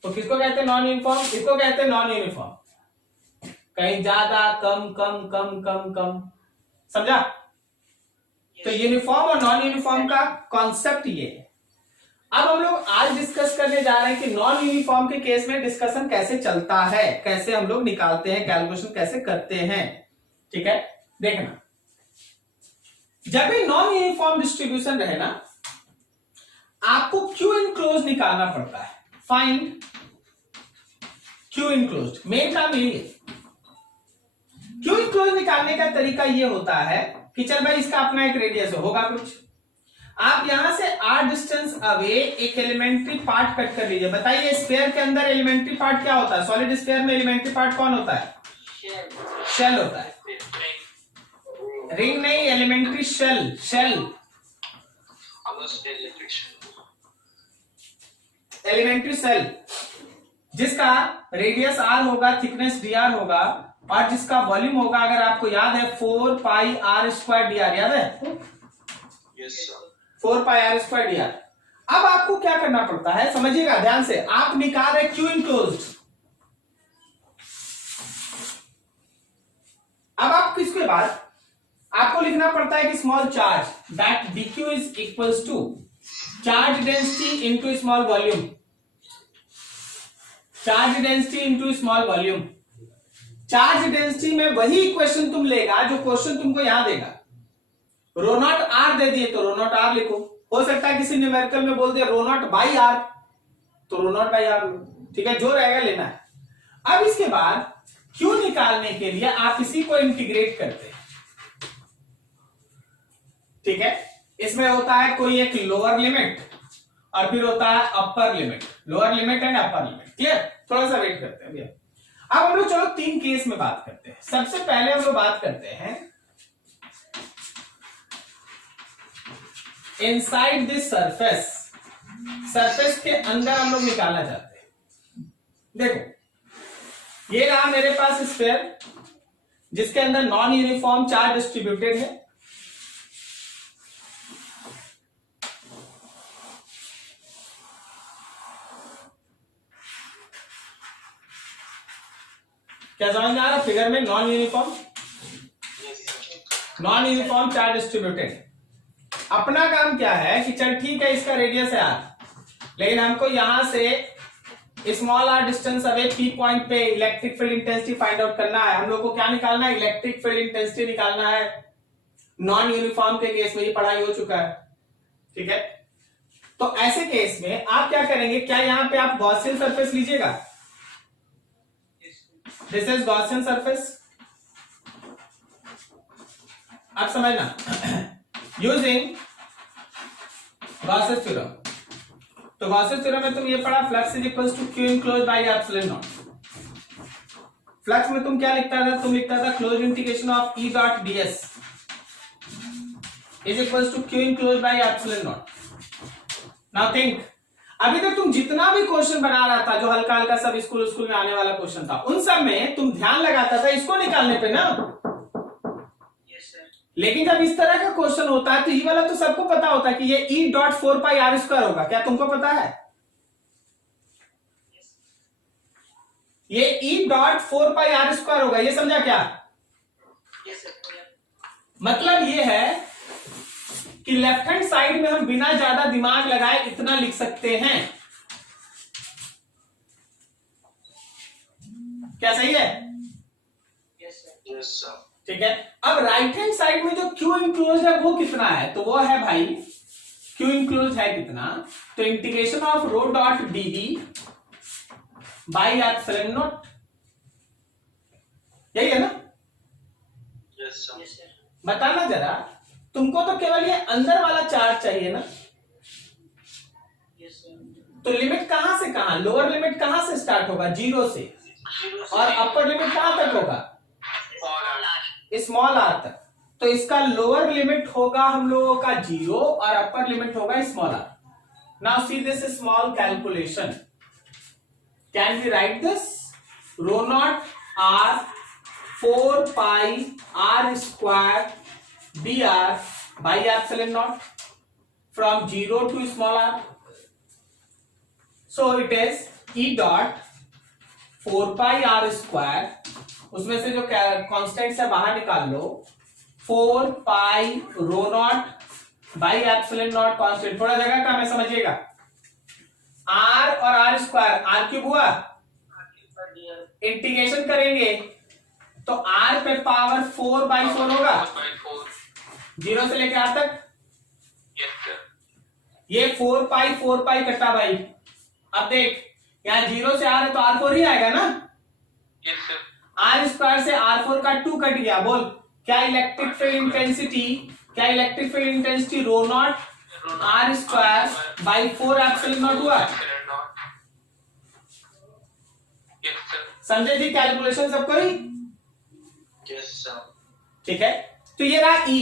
तो किसको कहते हैं नॉन यूनिफॉर्म? इसको कहते हैं नॉन यूनिफॉर्म। कहीं ज्यादा, कम कम कम कम कम, समझा? तो यूनिफॉर्म और नॉन यूनिफॉर्म का कॉन्सेप्ट ये है। अब हम लोग आज डिस्कस करने जा रहे हैं कि नॉन यूनिफॉर्म के केस में डिस्कशन कैसे चलता है, कैसे हम लोग निकालते हैं, कैलकुलेशन कैसे करते हैं। ठीक है, देखना, जब भी नॉन यूनिफॉर्म डिस्ट्रीब्यूशन रहे ना, आपको क्यू इनक्लोज निकालना पड़ता है। फाइंड क्यू इनक्लोज, मेन काम यही है। क्यू इनक्लोज निकालने का तरीका ये होता है कि चल भाई इसका अपना एक रेडियस होगा कुछ, आप यहां से आर डिस्टेंस अवे एक एलिमेंट्री पार्ट कट कर लीजिए। बताइए स्फीयर के अंदर एलिमेंट्री पार्ट क्या होता है? सॉलिड स्फीयर में एलिमेंट्री पार्ट कौन होता है? शेल होता है। रिंग नहीं, एलिमेंट्री शेल। एलिमेंट्री सेल जिसका रेडियस आर होगा, थिकनेस डी आर होगा, और जिसका वॉल्यूम होगा, अगर आपको याद है, 4 pi r square d r, याद है? Yes sir. 4 pi r square d r. अब आपको क्या करना पड़ता है, समझिएगा ध्यान से, आप निकाल रहे क्यू इनक्लोज्ड। अब आप किसके बाद आपको लिखना पड़ता है कि small charge that dq is equals to charge density into small volume, charge density into small volume. Charge density में वही इक्वेशन तुम लेगा जो क्वेश्चन तुमको यहां देगा। रो नॉट आर दे दिए तो रो नॉट आर लिखो, हो सकता है किसी न्यूमेरिकल में बोल दिया रो नॉट बाई आर, तो रो नॉट बाई आर, ठीक है, जो रहेगा लेना है। अब इसके बाद क्यू निकालने के लिए आप इसी को इंटीग्रेट करते हैं, ठीक है। इसमें होता है कोई एक लोअर लिमिट और फिर होता है upper limit, lower limit and upper limit, clear. थोड़ा सा वेट करते हैं भैया। अब हम लोग चलो 3 केस में बात करते हैं। सबसे पहले हम लोग बात करते हैं इनसाइड दिस सरफेस, सरफेस के अंदर हम लोग निकालना चाहते हैं। देखो ये रहा मेरे पास स्फीयर जिसके अंदर नॉन यूनिफॉर्म चार्ज डिस्ट्रीब्यूटेड है। क्या समझ में आ रहा फिगर में? Non uniform, non uniform charge distributed. अपना काम क्या है कि चल ठीक है इसका रेडियस है आर, लेकिन हमको यहां से small r distance away P point पे electric field intensity find out करना है। हम लोग को क्या निकालना है? इलेक्ट्रिक फील्ड इंटेंसिटी निकालना है। नॉन यूनिफॉर्म के केस में ये पढ़ाई हो चुका है, ठीक है। तो ऐसे केस में आप क्या करेंगे, क्या यहां पे आप गॉसियन सरफेस लीजिएगा? This is Gaussian surface. आप समझना यूजिंग गॉसेस थ्योरम। तो गॉसेस थ्योरम में तुम ये पढ़ा flux is equals to q enclosed by epsilon naught. Flux में तुम क्या लिखता था? तुम लिखता था closed integration of E dot ds is equals to q enclosed by epsilon naught. Now think, अभी तक तुम जितना भी क्वेश्चन बना रहा था जो हल्का हल्का सब स्कूल में आने वाला क्वेश्चन था, उन सब में तुम ध्यान लगाता था इसको निकालने पे ना। लेकिन जब इस तरह का क्वेश्चन होता है तो ये वाला तो सबको पता होता है कि ये E dot 4 pi r square होगा। क्या तुमको पता है? ये E dot 4 pi r square होगा, ये समझा क्या? मतलब ये है कि लेफ्ट हैंड साइड में हम बिना ज्यादा दिमाग लगाए इतना लिख सकते हैं। क्या सही है? Yes sir. ठीक है। अब राइट हैंड साइड में जो क्यू इनक्लोज है वो कितना है? तो वो है भाई, क्यू इनक्लोज है कितना? तो integration of rho dot dv by epsilon naught, यही है ना? Yes sir. बताना जरा, तुमको तो केवल ये अंदर वाला चार्ज चाहिए ना? तो लिमिट कहां से कहां, लोअर लिमिट कहां से स्टार्ट होगा? 0 से, और अपर लिमिट कहां तक होगा? स्मॉल आर तक। तो इसका लोअर लिमिट होगा हम लोगों का 0 और अपर लिमिट होगा small r. Now see this small calculation, can we write this? Rho naught r 4 pi r square d r by epsilon naught from 0 to small r. So it is E dot 4 pi r square, उसमें से जो constants है बाहर निकाल लो, 4 pi rho naught by epsilon naught constant, थोड़ा जगह कम है समझिएगा। आर और आर स्क्वायर, आर क्यूब हुआ, इंटीग्रेशन करेंगे तो आर पे पावर 4/4 होगा, 0 से लेकर आर तक। ये 4 पाई कटा भाई। अब देख यहां 0 से आर है तो R4 ही आएगा ना? आर स्क्वायर से R4 का 2 कट गया। बोल क्या इलेक्ट्रिक फील्ड इंटेंसिटी, क्या electric field intensity rho naught r square by 4 epsilon naught हुआ? समझे जी कैलकुलेशन सब करी? Yes sir. ठीक है। तो ये रहा E।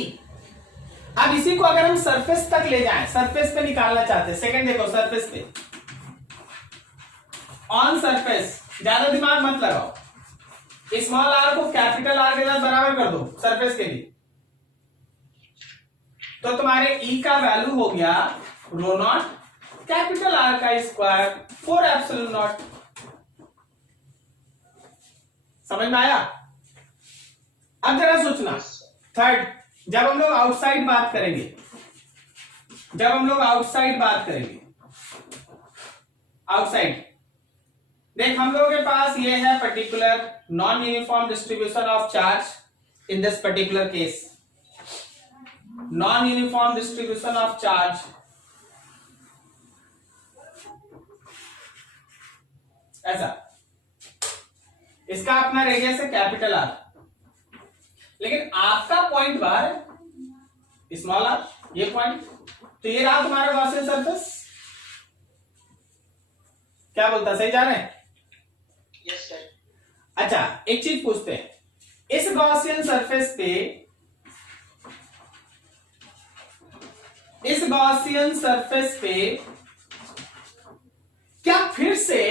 अब इसी को अगर हम सरफेस तक ले जाएं, सरफेस पे निकालना चाहते हैं, सेकंड देखो सरफेस पे, ऑन सरफेस, ज्यादा दिमाग मत लगाओ। स्मॉल आर को कैपिटल आर के साथ बराबर कर दो सरफेस के लिए, तो तुम्हारे ई का वैल्यू हो गया रो नॉट कैपिटल आर का स्क्वायर 4 एप्सिलॉन नॉट। समझ में आया? अब जरा सोचना, थर्ड, जब हम लोग आउटसाइड बात करेंगे, आउटसाइड देख, हम लोगों के पास ये है particular non uniform distribution of charge in this particular case, non uniform distribution of charge, ऐसा, इसका अपना रेडियस है कैपिटल आर, लेकिन आपका पॉइंट बाहर स्मॉल आर, ये पॉइंट, तो ये रहा तुम्हारा गॉसियन सरफेस। क्या बोलता, सही जा रहे हैं? Yes sir. अच्छा, एक चीज पूछते हैं, इस गॉसियन सरफेस पे क्या फिर से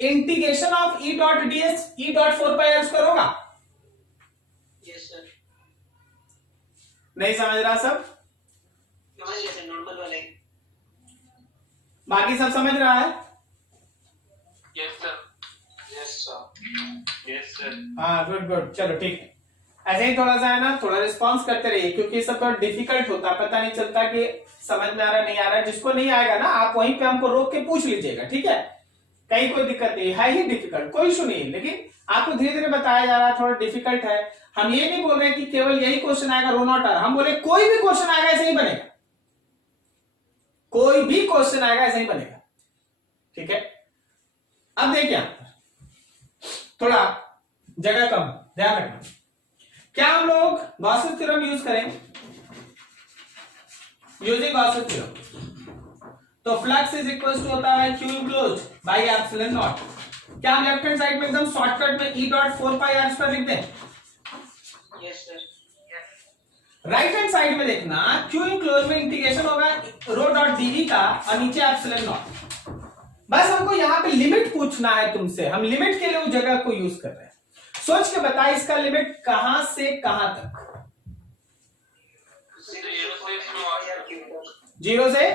integration of E dot DS E dot 4 pi r square होगा? Yes sir. नहीं समझ रहा सब? समझ गया सर, नॉर्मल वाले। बाकी सब समझ रहा है? Yes sir. Yes sir. Yes sir. हाँ, गुड गुड, चलो ठीक है। ऐसे ही थोड़ा सा है ना, थोड़ा रिस्पॉन्स करते रहिए, क्योंकि सब थोड़ा डिफिकल्ट होता है, पता नहीं चलता कि समझ में आ रहा नहीं आ रहा है। जिसको नहीं आएगा ना, आप वहीं पे हमको रोक के पूछ लीजिएगा, ठीक है? कहीं कोई दिक्कत नहीं है, ही डिफिकल्ट, कोई इशू नहीं है, लेकिन आपको धीरे धीरे बताया जा रहा है, थोड़ा डिफिकल्ट है। हम ये नहीं बोल रहे कि केवल यही क्वेश्चन आएगा रो नॉट आर, हम बोले कोई भी क्वेश्चन आएगा ऐसे ही बनेगा, कोई भी क्वेश्चन आएगा ऐसे ही बनेगा, ठीक है? अब देखिए, थोड़ा जगह कम, ध्यान रखना। क्या हम लोग गॉसियन थ्योरम यूज करें? यूजिंग गॉसियन थ्योरम, तो फ्लक्स इज इक्वल टू होता है q enclose by epsilon naught. क्या हम लेफ्ट हैंड साइड में एकदम शॉर्टकट में E dot 4 pi r square लिख दें? Yes sir. Right hand side में देखना, क्यू इनक्लोज में इंटीग्रेशन होगा रो डॉट डीवी का और नीचे एप्सिलॉन नॉट। बस हमको यहाँ पे लिमिट पूछना है तुमसे, हम लिमिट के लिए उस जगह को यूज कर रहे हैं। सोच के बता, इसका लिमिट कहां से कहां तक? 0 से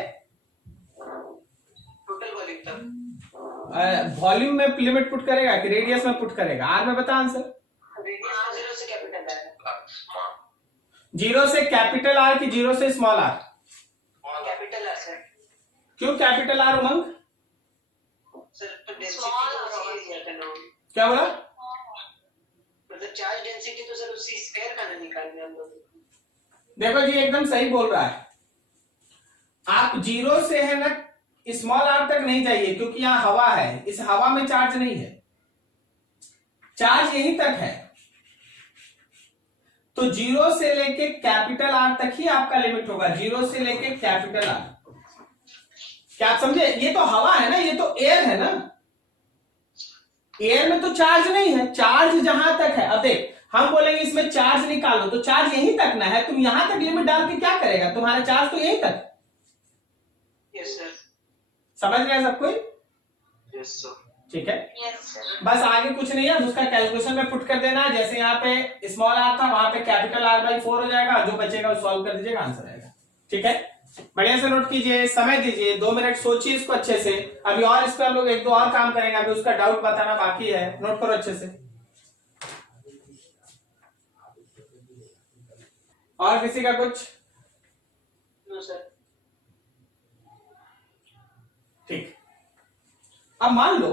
टोटल वॉल्यूम तक। वॉल्यूम में लिमिट पुट करेगा कि रेडियस में पुट करेगा? आर में बता आंसर। रेडियस 0 से कैपिटल है। 0 से कैपिटल आर की 0 से स्मॉल आर? कैपिटल है सर। क्यों कैपिटल आर उमंग? सर तो डेंसिटी तो उसी एरिया का ना। क्या बोला? मतलब चार्ज डेंसिटी तो सर उसी स्क्वायर का ना निकालने हम लोग। देखो जी, एकदम सही बोल रहा है। आप 0 से है ना स्मॉल आर तक नहीं जाइए, क्योंकि यहां हवा है, इस हवा में चार्ज नहीं है, चार्ज यहीं तक है। तो 0 से लेके कैपिटल आर तक ही आपका लिमिट होगा, 0 से लेके कैपिटल आर। क्या आप समझे? ये तो हवा है ना, ये तो एयर है ना, एयर में तो चार्ज नहीं है, चार्ज जहां तक है। अब देख, हम बोलेंगे इसमें चार्ज निकालो, तो चार्ज यहीं तक ना है, तुम यहां तक लिमिट डाल के क्या करेगा? तुम्हारा चार्ज तो यहीं तक। Yes sir. समझ गया सब कोई? Yes sir. ठीक है, यस सर। बस आगे कुछ नहीं है, उसका कैलकुलेशन में पुट कर देना। जैसे यहाँ पे स्मॉल आर था, वहां पे कैपिटल आर बाई 4 हो जाएगा, जो बचेगा वो सॉल्व कर दीजिएगा, आंसर आएगा। ठीक है, बढ़िया से नोट कीजिए, समय दीजिए, 2 मिनट सोचिए इसको अच्छे से। अभी और इस पर हम लोग 1-2 और काम करेंगे, अभी उसका डाउट बताना बाकी है, नोट करो अच्छे से। और किसी का कुछ? No sir. ठीक, अब मान लो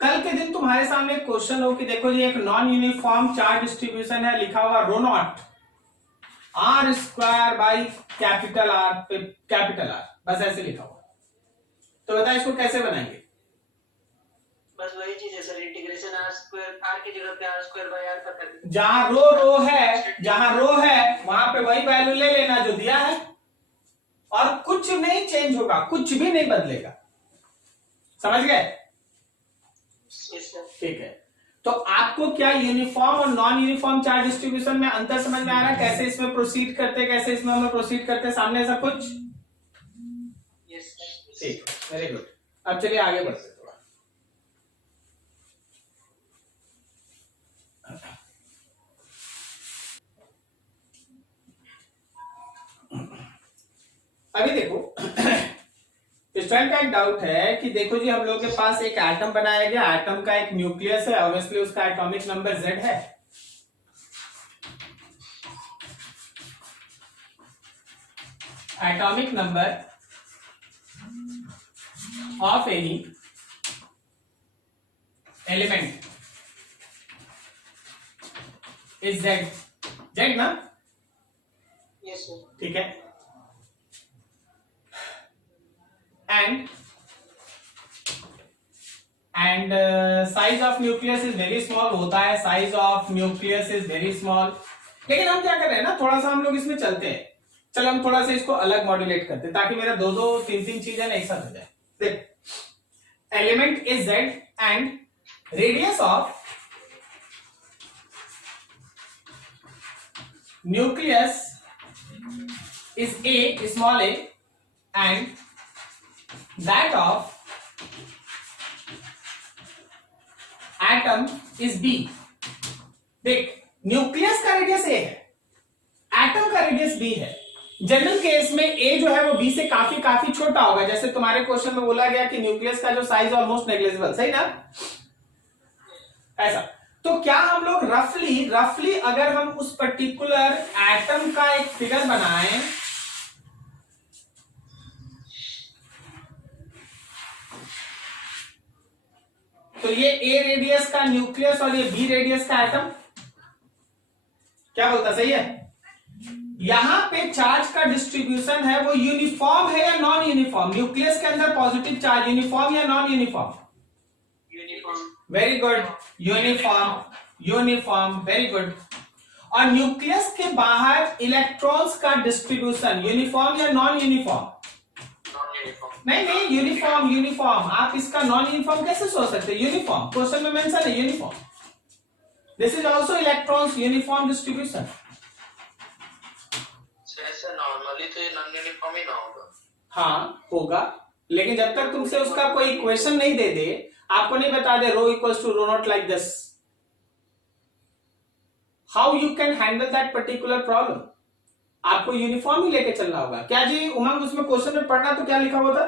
कल के दिन तुम्हारे सामने क्वेश्चन हो कि देखो जी, एक नॉन यूनिफॉर्म चार्ज डिस्ट्रीब्यूशन है, लिखा हुआ rho naught r square by capital R पे कैपिटल आर, बस ऐसे लिखा हुआ। तो बताए इसको कैसे बनाएंगे? बस वही चीज है sir, integration r square, r की जगह पे आर स्क्वायर बाय आर कर देंगे। जहां रो है, जहां रो है वहां पे वही वैल्यू ले लेना जो दिया है, और कुछ नहीं चेंज होगा, कुछ भी नहीं बदलेगा। समझ गए? Yes sir. ठीक है, तो आपको क्या यूनिफॉर्म और नॉन यूनिफॉर्म चार्ज डिस्ट्रीब्यूशन में अंतर समझ में आ रहा है? कैसे इसमें प्रोसीड करते, कैसे इसमें हम प्रोसीड करते, सामने ऐसा कुछ? Yes sir. ठीक, वेरी गुड। अब चलिए आगे बढ़ते थोड़ा। अभी देखो स्टूडेंट का एक डाउट है कि देखो जी हम लोग के पास एक एटम बनाया गया, एटम का एक न्यूक्लियस है, ऑब्वियसली उसका एटॉमिक नंबर Z है। Atomic number of any element is Z ना, Yes, sir. ठीक है। And size of nucleus is very small होता है, size of nucleus is very small. लेकिन हम क्या कर रहे हैं ना, थोड़ा सा हम लोग इसमें चलते हैं। चलो हम थोड़ा सा इसको अलग मॉड्यूलेट करते हैं ताकि मेरा दो दो तीन तीन चीजें ना एक साथ हो जाए। देख, element is Z and radius of nucleus is A, small a, and that of atom is B। देख, न्यूक्लियस का रेडियस A है, एटम का रेडियस B है। जनरल केस में A जो है वो B से काफी काफी छोटा होगा, जैसे तुम्हारे क्वेश्चन में बोला गया कि न्यूक्लियस का जो साइज ऑलमोस्ट नेग्लिजिबल, सही ना, ऐसा। तो क्या हम लोग रफली अगर हम उस पर्टिकुलर एटम का एक फिगर बनाएं, तो ये A रेडियस का न्यूक्लियस और ये B रेडियस का एटम, क्या बोलता, सही है। यहां पे चार्ज का डिस्ट्रीब्यूशन है वो यूनिफॉर्म है या नॉन यूनिफॉर्म, न्यूक्लियस के अंदर पॉजिटिव चार्ज यूनिफॉर्म या non uniform, Uniform. Very good, uniform, very good. और न्यूक्लियस के बाहर इलेक्ट्रॉन्स का डिस्ट्रीब्यूशन यूनिफॉर्म या नॉन यूनिफॉर्म, नहीं यूनिफॉर्म। आप इसका नॉन यूनिफॉर्म कैसे सोच सकते हैं, यूनिफॉर्म, क्वेश्चन में मेंशन है uniform. This is also electrons uniform distribution. ऐसे नॉर्मली तो ये नॉन यूनिफॉर्म ही ना होगा। हाँ होगा, लेकिन जब तक तुमसे उसका कोई इक्वेशन नहीं दे दे, आपको नहीं बता दे rho equals to rho naught like this, how you can handle that particular problem. आपको यूनिफॉर्म ही लेके चलना होगा। क्या जी उमंग, उसमें क्वेश्चन में पढ़ना तो क्या लिखा हुआ था?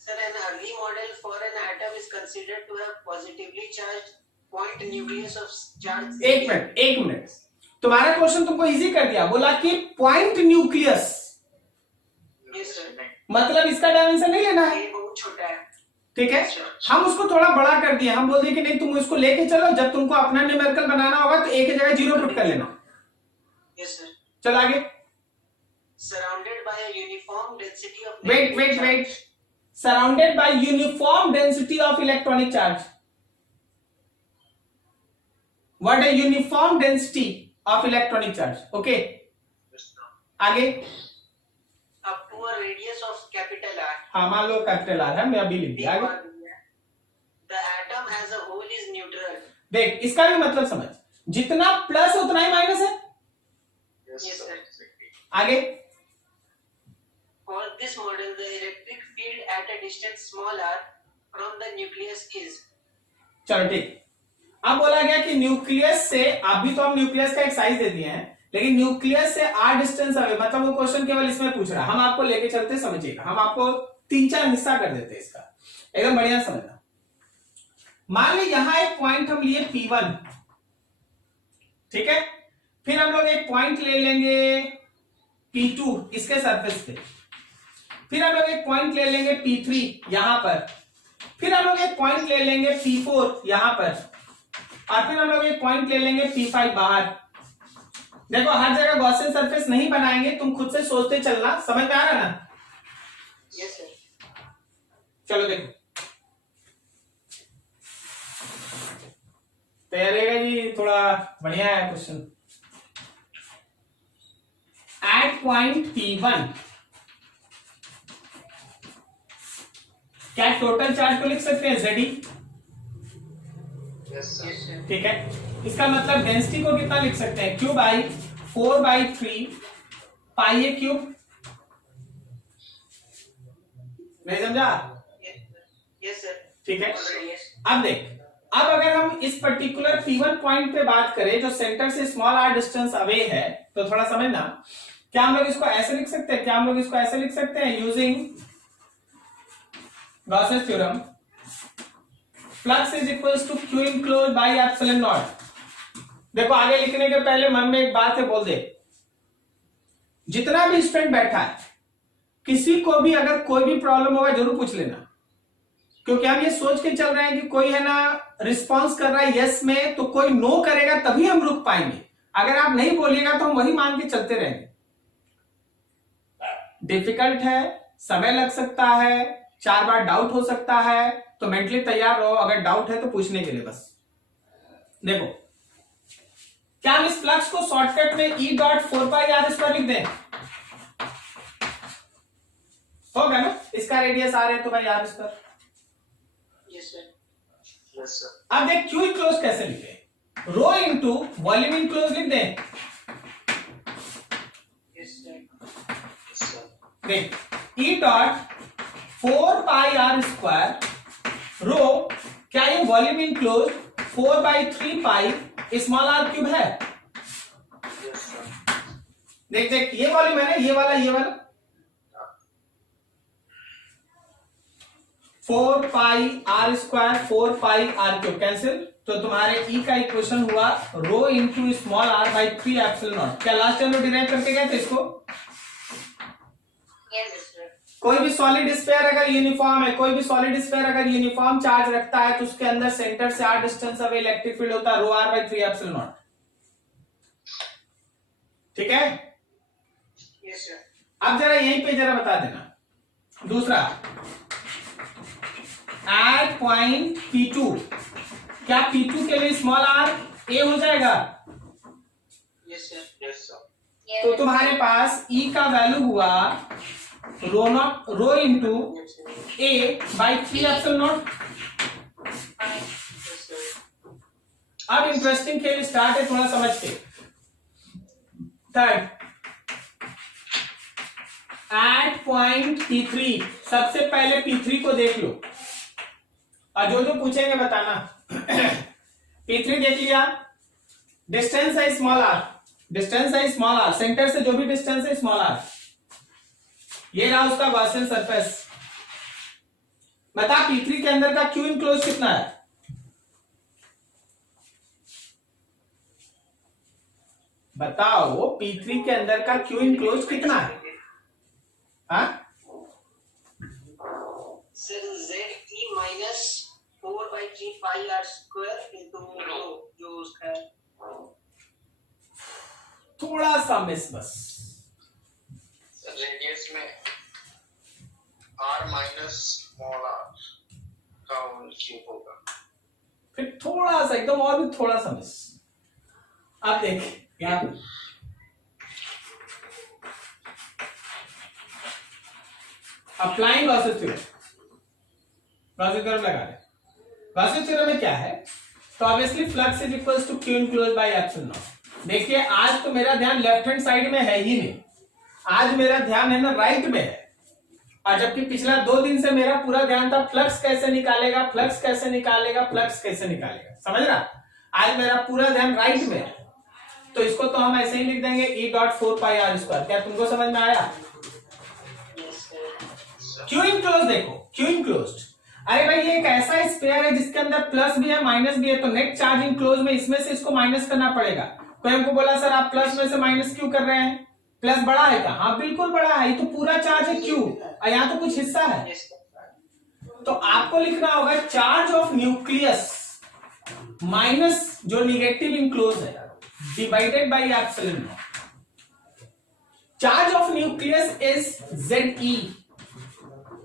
Sir, an early model for an atom is considered to have positively charged point nucleus of charge. एक मिनट, तुम्हारा क्वेश्चन तुमको इजी कर दिया, बोला कि पॉइंट न्यूक्लियस, Yes, sir. मतलब इसका डायमेंशन नहीं लेना है, ये बहुत छोटा है। ठीक है। हम उसको थोड़ा बड़ा कर दिए, हम बोल दिए कि नहीं तुम इसको लेके चलो, जब तुमको अपना न्यूमेरिकल बनाना होगा तो एक जगह 0 पुट कर लेना। Yes, sir. चलो आगे। Surrounded by a uniform density of. Wait. Surrounded by uniform density of electronic charge. What a uniform density of electronic charge? Okay. आगे। Up to a radius of capital R. हाँ मान लो capital R है, मैं अभी लिख दिया। आगे। The atom as a whole is neutral. देख, इसका भी मतलब समझ, जितना प्लस उतना ही माइनस है। Yes, sir. आगे। For this model, the electric field at a distance small r from the nucleus is. चलो ठीक, अब बोला गया कि न्यूक्लियस से, अभी तो हम न्यूक्लियस का एक साइज दे दिए हैं, लेकिन न्यूक्लियस से r डिस्टेंस अवे, मतलब वो क्वेश्चन केवल इसमें पूछ रहा है, हम आपको लेके चलते, समझिएगा, हम आपको 3-4 हिस्सा कर देते हैं इसका, एकदम बढ़िया समझना। मान ली यहां एक पॉइंट हम लिए P1, ठीक है, फिर हम लोग एक पॉइंट ले लेंगे P2 इसके सरफेस पे, फिर हम लोग एक पॉइंट ले लेंगे P3 यहां पर, फिर हम लोग एक पॉइंट ले लेंगे P4 यहां पर, और फिर हम लोग एक पॉइंट ले लेंगे P5 बाहर। देखो हर जगह गॉसियन सरफेस नहीं बनाएंगे, तुम खुद से सोचते चलना, समझ में आ रहा ना? Yes, sir. चलो देखो, तैयार रहेगा जी, थोड़ा बढ़िया है क्वेश्चन। एट पॉइंट P1 क्या टोटल चार्ज को लिख सकते हैं ZE, Yes, sir. Yes, sir. ठीक है। इसका मतलब डेंसिटी को कितना लिख सकते हैं, Q/4/3 पाई ए क्यूब, नहीं समझा? Yes, sir. ठीक है। Yes. अब देख, अब अगर हम इस पर्टिकुलर P1 पॉइंट पे बात करें जो सेंटर से स्मॉल r डिस्टेंस अवे है, तो थोड़ा समझना, क्या हम लोग इसको ऐसे लिख सकते हैं, क्या हम लोग इसको ऐसे लिख सकते हैं, using Gauss's theorem, flux is equals to q enclose by epsilon naught. देखो आगे लिखने के पहले मन में एक बात है बोल दे, जितना भी स्टूडेंट बैठा है किसी को भी अगर कोई भी प्रॉब्लम होगा जरूर पूछ लेना, क्योंकि हम ये सोच के चल रहे हैं कि कोई है ना रिस्पांस कर रहा है यस में, तो कोई नो करेगा तभी हम रुक पाएंगे। अगर आप नहीं बोलिएगा तो हम वही मान के चलते रहेंगे। डिफिकल्ट है, समय लग सकता है, 4 बार डाउट हो सकता है, तो मेंटली तैयार रहो अगर डाउट है तो पूछने के लिए। बस देखो, क्या हम इस फ्लक्स को शॉर्टकट में ई डॉट 4πr² लिख दें? होगा ना, इसका रेडियस आ रहा है तो भाई r²। Yes sir. Yes sir. अब देख क्यू इनक्लोज कैसे लिखे, रो इंटू वॉल्यूम इनक्लोज लिख दें। Yes sir. Yes sir. देख ई डॉट 4πr², रो क्या ये volume enclose 4/3π small r cube है? Yes sir. देख देख ये वॉल्यूम है ना, ये वाला 4πr², 4πr³ कैंसिल, तो तुम्हारे ई का इक्वेशन हुआ rho into small r/3 epsilon naught. क्या लास्ट टाइम डिराइव करके गए थे इसको? Yes sir. कोई भी सॉलिड स्फीयर अगर यूनिफॉर्म है, कोई भी सॉलिड स्फीयर अगर यूनिफॉर्म चार्ज रखता है तो उसके अंदर सेंटर से r distance away electric field होता है रो r/3 एप्सिलॉन नॉट। ठीक है, यस सर। अब जरा यहीं पे जरा बता देना। दूसरा, एट पॉइंट P2, क्या P2 के लिए स्मॉल r a हो जाएगा? Yes sir. Yes sir. तो तुम्हारे पास E का वैल्यू हुआ rho into a/3 epsilon naught. Yes sir. अब इंटरेस्टिंग खेल स्टार्ट है, थोड़ा समझ के। थर्ड, एट पॉइंट P3, सबसे पहले P3 को देख लो और जो जो पूछेंगे बताना। P3 देख लिया, डिस्टेंस है स्मॉल r, डिस्टेंस है स्मॉल r, सेंटर से जो भी डिस्टेंस है स्मॉल r, ये रहा उसका गॉसियन सरफेस। बता P3 के अंदर का क्यू इनक्लोज कितना है? बताओ P3 के अंदर का क्यू इनक्लोज कितना है? हाँ sir ZE minus 4/3πr² into जो उसका है। थोड़ा सा मिस बस। रेडियस में r माइनस स्मॉल r का होल क्यूब होगा। फिर थोड़ा सा एकदम और भी थोड़ा सा मिस। अब देख यहाँ applying Gaussian theorem, Gaussian theorem लगा रहे। गॉसियन थ्योरम में क्या है, तो obviously flux is equals to q enclose by epsilon naught. देखिए आज तो मेरा ध्यान लेफ्ट हैंड साइड में है ही नहीं, आज मेरा ध्यान है ना राइट में है, और जबकि पिछला 2 दिन से मेरा पूरा ध्यान था फ्लक्स कैसे निकालेगा, फ्लक्स कैसे निकालेगा, फ्लक्स कैसे निकालेगा। समझ रहा, आज मेरा पूरा ध्यान राइट में है, तो इसको तो हम ऐसे ही लिख देंगे E डॉट 4πr²। क्या तुमको समझ में आया? क्यू इनक्लोज देखो, क्यू इनक्लोज्ड, अरे भाई ये एक ऐसा स्फीयर है जिसके अंदर प्लस भी है माइनस भी है, तो नेट चार्ज इनक्लोज में इसमें से इसको माइनस करना पड़ेगा। कोई हमको बोला सर आप प्लस में से माइनस क्यों कर रहे हैं, प्लस बड़ा है क्या? हाँ बिल्कुल बड़ा है, ये तो पूरा चार्ज है क्यू, और यहाँ तो कुछ हिस्सा है। तो आपको लिखना होगा चार्ज ऑफ न्यूक्लियस माइनस जो निगेटिव इनक्लोज है divided by epsilon naught. Charge of nucleus is ZE,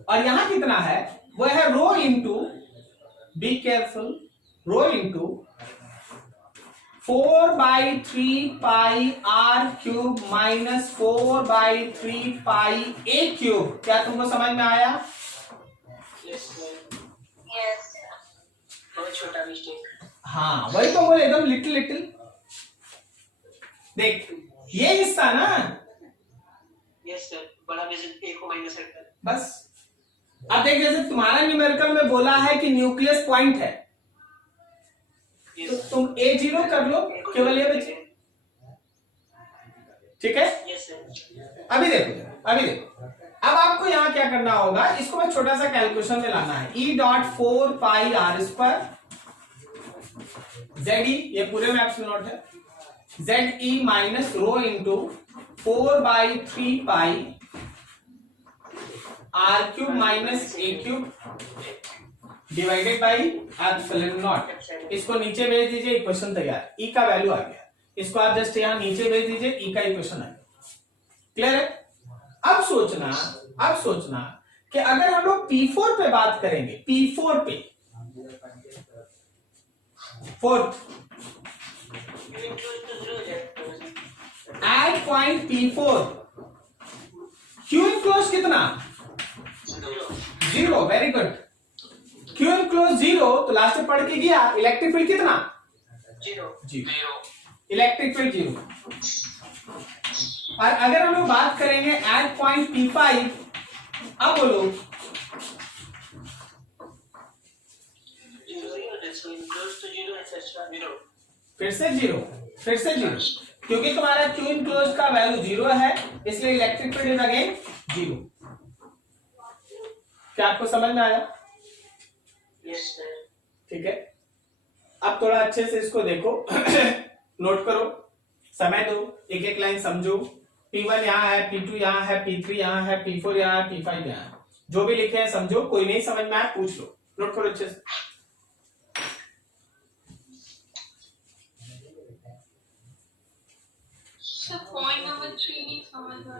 और यहां कितना है वो है rho into, be careful, rho into 4/3πr³ minus 4/3πa³। क्या तुमको समझ में आया? यस बहुत छोटा मिस्टेक। हाँ वही तो बोले, एकदम लिटिल लिटिल। देख ये हिस्सा ना, यस सर, बड़ा बेसिक a को माइनस करता है बस। अब देख जैसे तुम्हारा न्यूमेरिकल में बोला है कि न्यूक्लियस पॉइंट है, तो तुम A0 कर लो, केवल ये बचे। ठीक है। Yes, sir. अभी देखो अब आपको यहाँ क्या करना होगा, इसको मैं छोटा सा कैलकुलेशन में लाना है। E dot 4 pi r square Z E, ये पूरे में एप्सिलॉन नॉट है, Z E minus rho into 4/3 pi r cube minus a cube divided by epsilon naught. इसको नीचे भेज दीजिए, इक्वेशन तैयार, ई का वैल्यू आ गया। इसको आप जस्ट यहाँ नीचे भेज दीजिए, ई का इक्वेशन आ गया। क्लियर है। अब सोचना कि अगर हम लोग P4 पे बात करेंगे, P4 पे fourth at point P4 q enclose कितना, 0। Very good. क्यू इनक्लोज 0 तो लास्ट में पढ़ के गया, इलेक्ट्रिक फील्ड कितना, 0। Electric field 0। और अगर हम लोग बात करेंगे एट पॉइंट P5, अब बोलो, फिर से 0, क्योंकि तुम्हारा क्यू इनक्लोज का वैल्यू 0 है, इसलिए इलेक्ट्रिक फील्ड इज अगेन 0। क्या आपको समझ में आया? Yes, sir. ठीक है। अब थोड़ा अच्छे से इसको देखो नोट करो, समय दो, एक एक लाइन समझो। P1 यहाँ है, P2 यहाँ है, P3 यहाँ है, P4 यहाँ है, P5 यहाँ है। जो भी लिखे हैं समझो, कोई नहीं समझ में आया पूछ लो, नोट करो अच्छे से। पॉइंट नंबर 3 नहीं समझ में।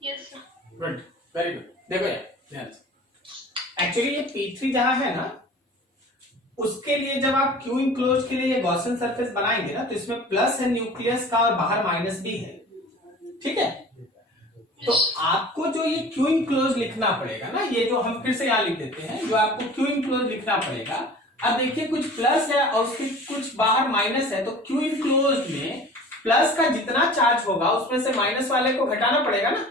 Yes sir. Good, very good. देखो यार, एक्चुअली ये P3 जहां है ना, उसके लिए जब आप क्यू इनक्लोज के लिए ये गॉसियन सरफेस बनाएंगे ना, तो इसमें प्लस है न्यूक्लियस का और बाहर माइनस भी है। ठीक है। तो आपको जो ये क्यू इनक्लोज लिखना पड़ेगा ना, ये जो हम फिर से यहां लिख देते हैं, जो आपको क्यू इनक्लोज लिखना पड़ेगा। अब देखिए कुछ प्लस है और उसके कुछ बाहर माइनस है, तो क्यू इनक्लोज में प्लस का जितना चार्ज होगा उसमें से माइनस वाले को घटाना पड़ेगा ना।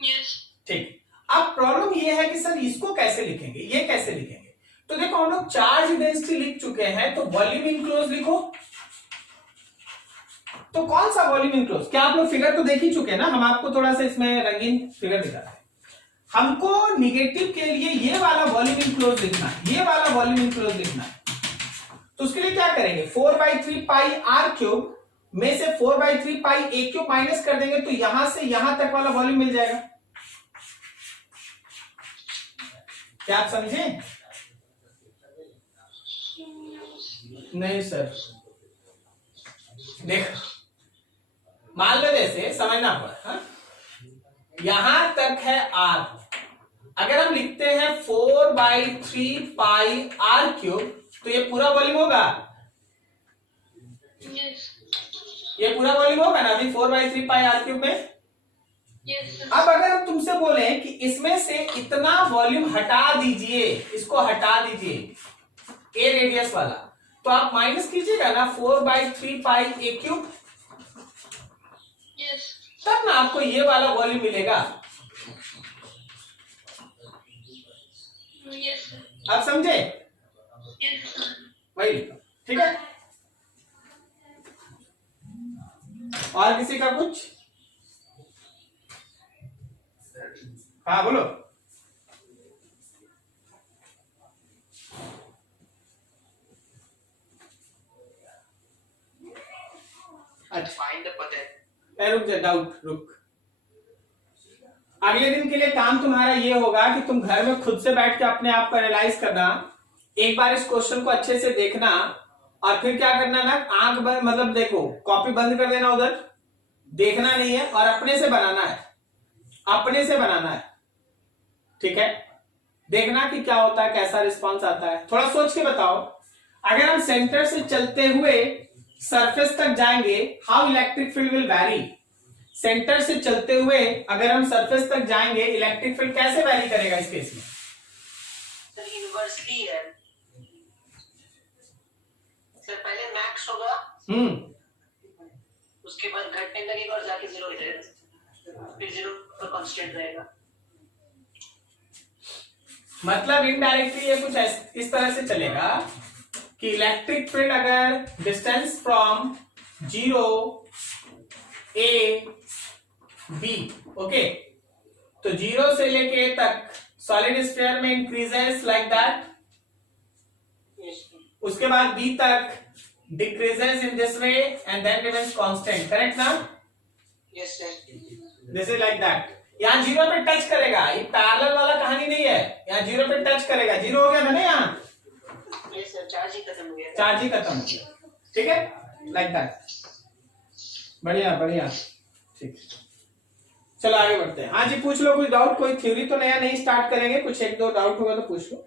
यस। ठीक। अब प्रॉब्लम ये है कि सर इसको कैसे लिखेंगे, ये कैसे लिखेंगे? तो देखो हम लोग चार्ज डेंसिटी लिख चुके हैं, तो वॉल्यूम इनक्लोज लिखो। तो कौन सा वॉल्यूम इनक्लोज? क्या आप लोग फिगर तो देख ही चुके हैं ना, हम आपको थोड़ा सा इसमें रंगीन फिगर दिखा रहे हैं। हमको निगेटिव के लिए ये वाला वॉल्यूम इनक्लोज लिखना है, ये वाला वॉल्यूम इनक्लोज लिखना है। तो उसके लिए क्या करेंगे, 4/3 पाई आर क्यूब में से 4/3 पाई ए क्यूब माइनस कर देंगे, तो यहां से यहां तक वाला वॉल्यूम मिल जाएगा। क्या आप समझे? नहीं सर, देखो मान लो जैसे समझना पड़ा, यहां तक है आर। अगर हम लिखते हैं 4/3 पाई आर क्यूब, तो ये पूरा वॉल्यूम होगा, यस। ये पूरा वॉल्यूम होगा ना अभी 4/3 पाई आर क्यूब में। यस। अब अगर हम तुमसे बोले कि इसमें से इतना वॉल्यूम हटा दीजिए, इसको हटा दीजिए, ए रेडियस वाला, तो आप माइनस कीजिएगा ना 4/3 पाई ए क्यूब, यस। तब ना आपको ये वाला वॉल्यूम मिलेगा। यस। आप समझे? यस। वही लिखो, ठीक है। और किसी का कुछ? हाँ बोलो। अच्छा फाइंड द पोटेंशियल। रुक जा, डाउट रुक। अगले दिन के लिए काम तुम्हारा ये होगा कि तुम घर में खुद से बैठ के अपने आप को एनालाइज करना, एक बार इस क्वेश्चन को अच्छे से देखना, और फिर क्या करना ना, आंख बंद, मतलब देखो कॉपी बंद कर देना, उधर देखना नहीं है, और अपने से बनाना है, अपने से बनाना है। ठीक है। देखना कि क्या होता है, कैसा रिस्पॉन्स आता है, थोड़ा सोच के बताओ। अगर हम सेंटर से चलते हुए सरफेस तक जाएंगे, how electric field will vary. Centre से चलते हुए अगर हम सरफेस तक जाएंगे, इलेक्ट्रिक फील्ड कैसे वैरी करेगा इस केस में? सर इनवर्सली है सर, पहले मैक्स होगा, उसके बाद घटने लगेगा और जाके 0 हो जाएगा, फिर 0 पर कांस्टेंट रहेगा। मतलब इनडायरेक्टली ये कुछ इस तरह से चलेगा कि इलेक्ट्रिक फील्ड अगर distance from 0 A B, okay, तो 0 से लेके तक सॉलिड स्फीयर में इंक्रीजेस लाइक दैट, Yes. उसके बाद B तक decreases in this way and then remains constant, correct ना? Yes, sir. This is like that. यहाँ 0 पे टच करेगा, ये पैरेलल वाला कहानी नहीं है, यहाँ 0 पे टच करेगा, 0 हो गया था ना, यहाँ Yes, sir. चार्ज ही खत्म हो गया था। चार्ज ही खत्म हो गया, ठीक है, लाइक दैट। बढ़िया बढ़िया, ठीक, चलो आगे बढ़ते हैं। हाँ जी, पूछ लो कोई डाउट, कोई थ्योरी तो नया नहीं स्टार्ट करेंगे, कुछ एक दो डाउट होगा तो पूछ लो।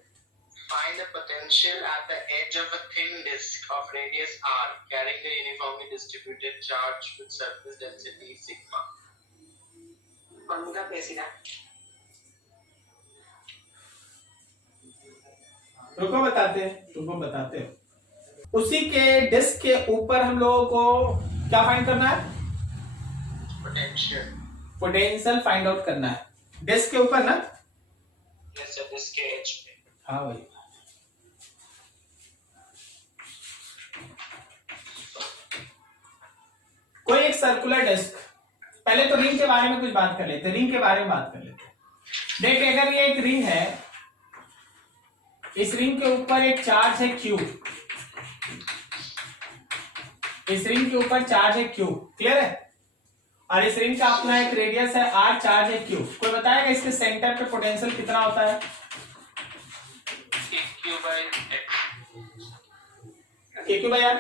Find the potential at the edge of a thin disk of radius r carrying the uniformly distributed charge with surface density sigma. Formula पे सीधा। रुको बताते हैं। उसी के डिस्क के ऊपर हम लोगों को क्या फाइंड करना है? Potential. पोटेंशियल फाइंड आउट करना है डिस्क के ऊपर ना? Yes, sir. Disk के edge पे. हाँ भाई, कोई एक सर्कुलर डिस्क, पहले तो रिंग के बारे में कुछ बात कर लेते हैं, रिंग के बारे में बात कर लेते हैं। देख, अगर ये एक रिंग है, इस रिंग के ऊपर एक चार्ज है Q, इस रिंग के ऊपर चार्ज है Q, क्लियर है? और इस रिंग का अपना एक रेडियस है R, चार्ज है Q। कोई बताएगा इसके सेंटर पे पोटेंशियल कितना होता है? Q by X. KQ by R,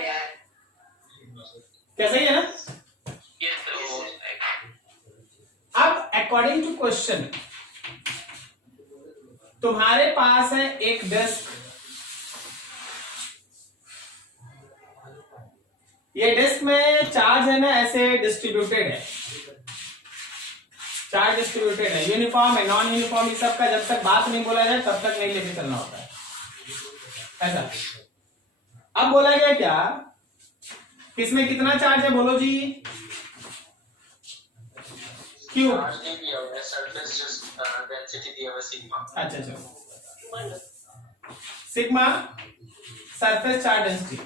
क्या सही है ना? Yes, sir. वो X. अब अकॉर्डिंग टू क्वेश्चन, तुम्हारे पास है एक डिस्क, ये डिस्क में चार्ज है ना, ऐसे डिस्ट्रीब्यूटेड है, चार्ज डिस्ट्रीब्यूटेड है, यूनिफॉर्म है, नॉन यूनिफॉर्म, ये सब का जब तक बात नहीं बोला जाए तब तक नहीं लेके चलना होता है, ऐसा। अब बोला गया क्या, किसमें कितना चार्ज है, बोलो जी? Q। Charge नहीं दिया हुआ है, surface just density दिया हुआ है sigma. अच्छा चलो, sigma surface charge density,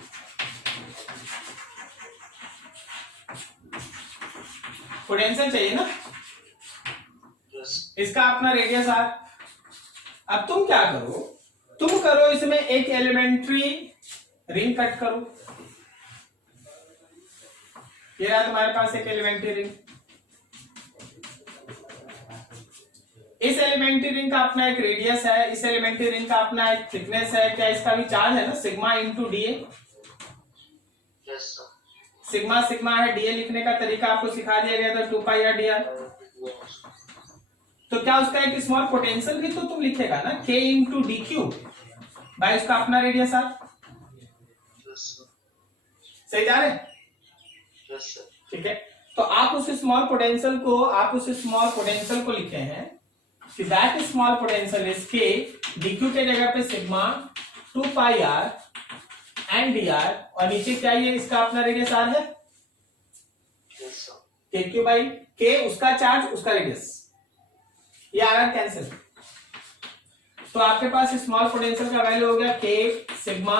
potential चाहिए ना, Yes. इसका अपना रेडियस आर। अब तुम क्या करो, तुम करो इसमें एक एलिमेंट्री रिंग कट करो, ये रहा तुम्हारे पास एक एलिमेंट्री रिंग, इस एलिमेंट्री रिंग का अपना एक रेडियस है, इस एलिमेंट्री रिंग का अपना एक थिकनेस है, क्या इसका भी चार्ज है ना, sigma into DA. Yes, sir. Sigma sigma है, डीए लिखने का तरीका आपको सिखा दिया गया था, 2 पाई आर डी आर। तो क्या उसका एक स्मॉल पोटेंशियल भी तो तुम लिखेगा ना, k into D Q by उसका अपना रेडियस आर। Yes, sir. सही जा रहे हैं? Yes, sir. ठीक है, तो आप उस स्मॉल पोटेंशियल को लिखे हैं कि that small potential is k, dq के जगह पे sigma 2 pi r and d r, और नीचे क्या ये इसका अपना रेडियस आर है, Yes, sir. K q by k, उसका चार्ज उसका रेडियस, ये आर कैंसिल, तो आपके पास स्मॉल पोटेंशियल का वैल्यू हो गया के सिग्मा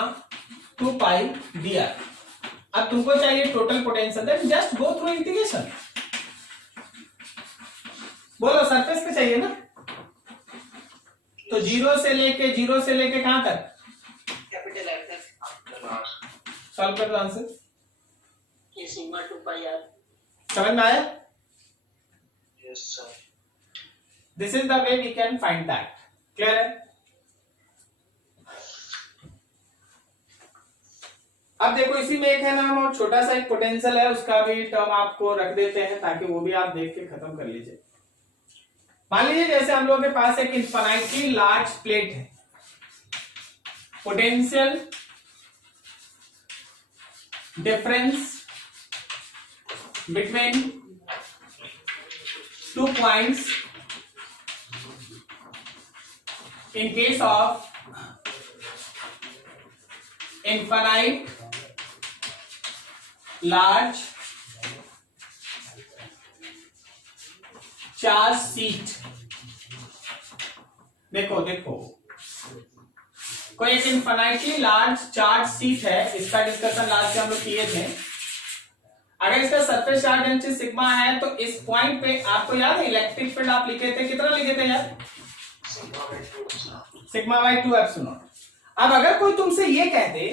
2 पाई डी आर। अब तुमको चाहिए total potential, then just go through integration. बोलो सरफेस पे चाहिए ना, तो 0 से लेके कहां तक कैपिटल आर तक। सॉल्व कर दो आंसर। ये सिग्मा 2 पाई आर। समझ में आया? Yes, sir. This is the way we can find that, clear है? अब देखो इसी में एक है नाम और छोटा सा एक पोटेंशियल है, उसका भी टर्म आपको रख देते हैं ताकि वो भी आप देख के खत्म कर लीजिए। मान लीजिए जैसे हम लोगों के पास एक इनफाइनाइटली लार्ज प्लेट है, potential difference between 2 points in case of infinite large charge sheet। देखो कोई एक इनफाइनाइटली लार्ज चार्ज शीट है, इसका डिस्कशन लास्ट में हम लोग किए थे। अगर इसका सरफेस चार्ज डेंसिटी सिग्मा है तो इस पॉइंट पे आपको याद है इलेक्ट्रिक फील्ड आप लिखे थे, कितना लिखे थे यार? Sigma by 2 epsilon. अब अगर कोई तुमसे ये कहते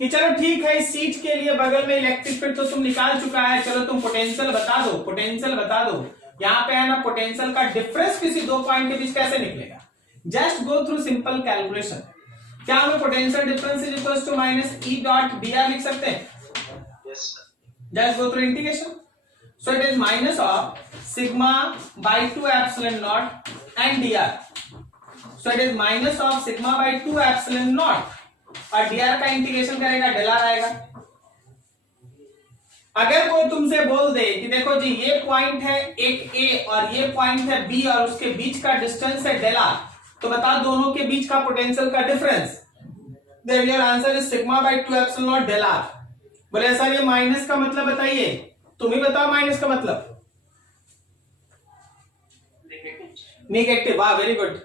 कि चलो ठीक है इस सीट के लिए बगल में इलेक्ट्रिक फील्ड तो तुम निकाल चुका है, चलो तुम पोटेंशियल बता दो, पोटेंशियल बता दो। यहाँ पे है ना पोटेंशियल का डिफरेंस किसी दो पॉइंट के बीच कैसे निकलेगा? Just go through simple calculation. क्या हमें potential difference is equal to minus E dot b r लिख सकते हैं? Yes, sir. Just go through integration. So it is minus of sigma by 2 epsilon naught and dr. So it is minus of sigma by 2 epsilon naught और dr का integration करेगा del r आएगा। अगर कोई तुमसे बोल दे कि देखो जी ये पॉइंट है एक A और ये पॉइंट है B और उसके बीच का डिस्टेंस है del r, तो बता दोनों के बीच का पोटेंशियल का difference. Then your answer is sigma by 2 epsilon naught del r। बोले सर ये माइनस का मतलब बताइए, तुम ही बताओ माइनस का मतलब। नेगेटिव। वाह वेरी गुड।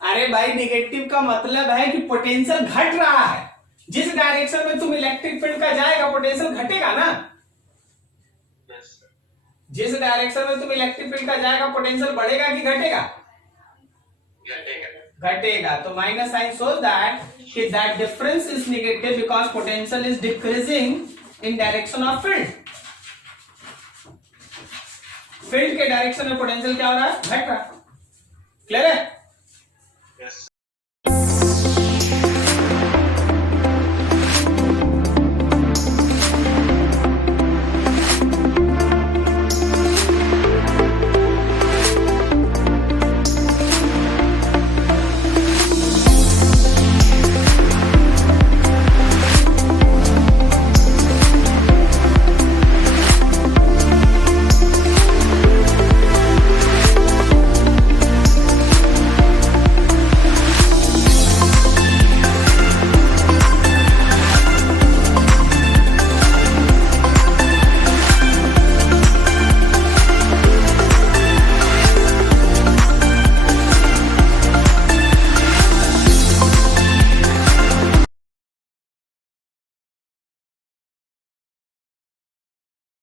अरे भाई नेगेटिव का मतलब है कि पोटेंशियल घट रहा है, जिस डायरेक्शन में तुम इलेक्ट्रिक फील्ड का जाएगा पोटेंशियल घटेगा ना। Yes, sir. जिस डायरेक्शन में तुम इलेक्ट्रिक फील्ड का जाएगा पोटेंशियल बढ़ेगा कि घटेगा? घटेगा। तो माइनस साइन शोज दैट कि that difference is negative because potential is decreasing in direction of field. Field के डायरेक्शन में पोटेंशियल क्या हो रहा है? घट रहा है। क्लियर है? Yes,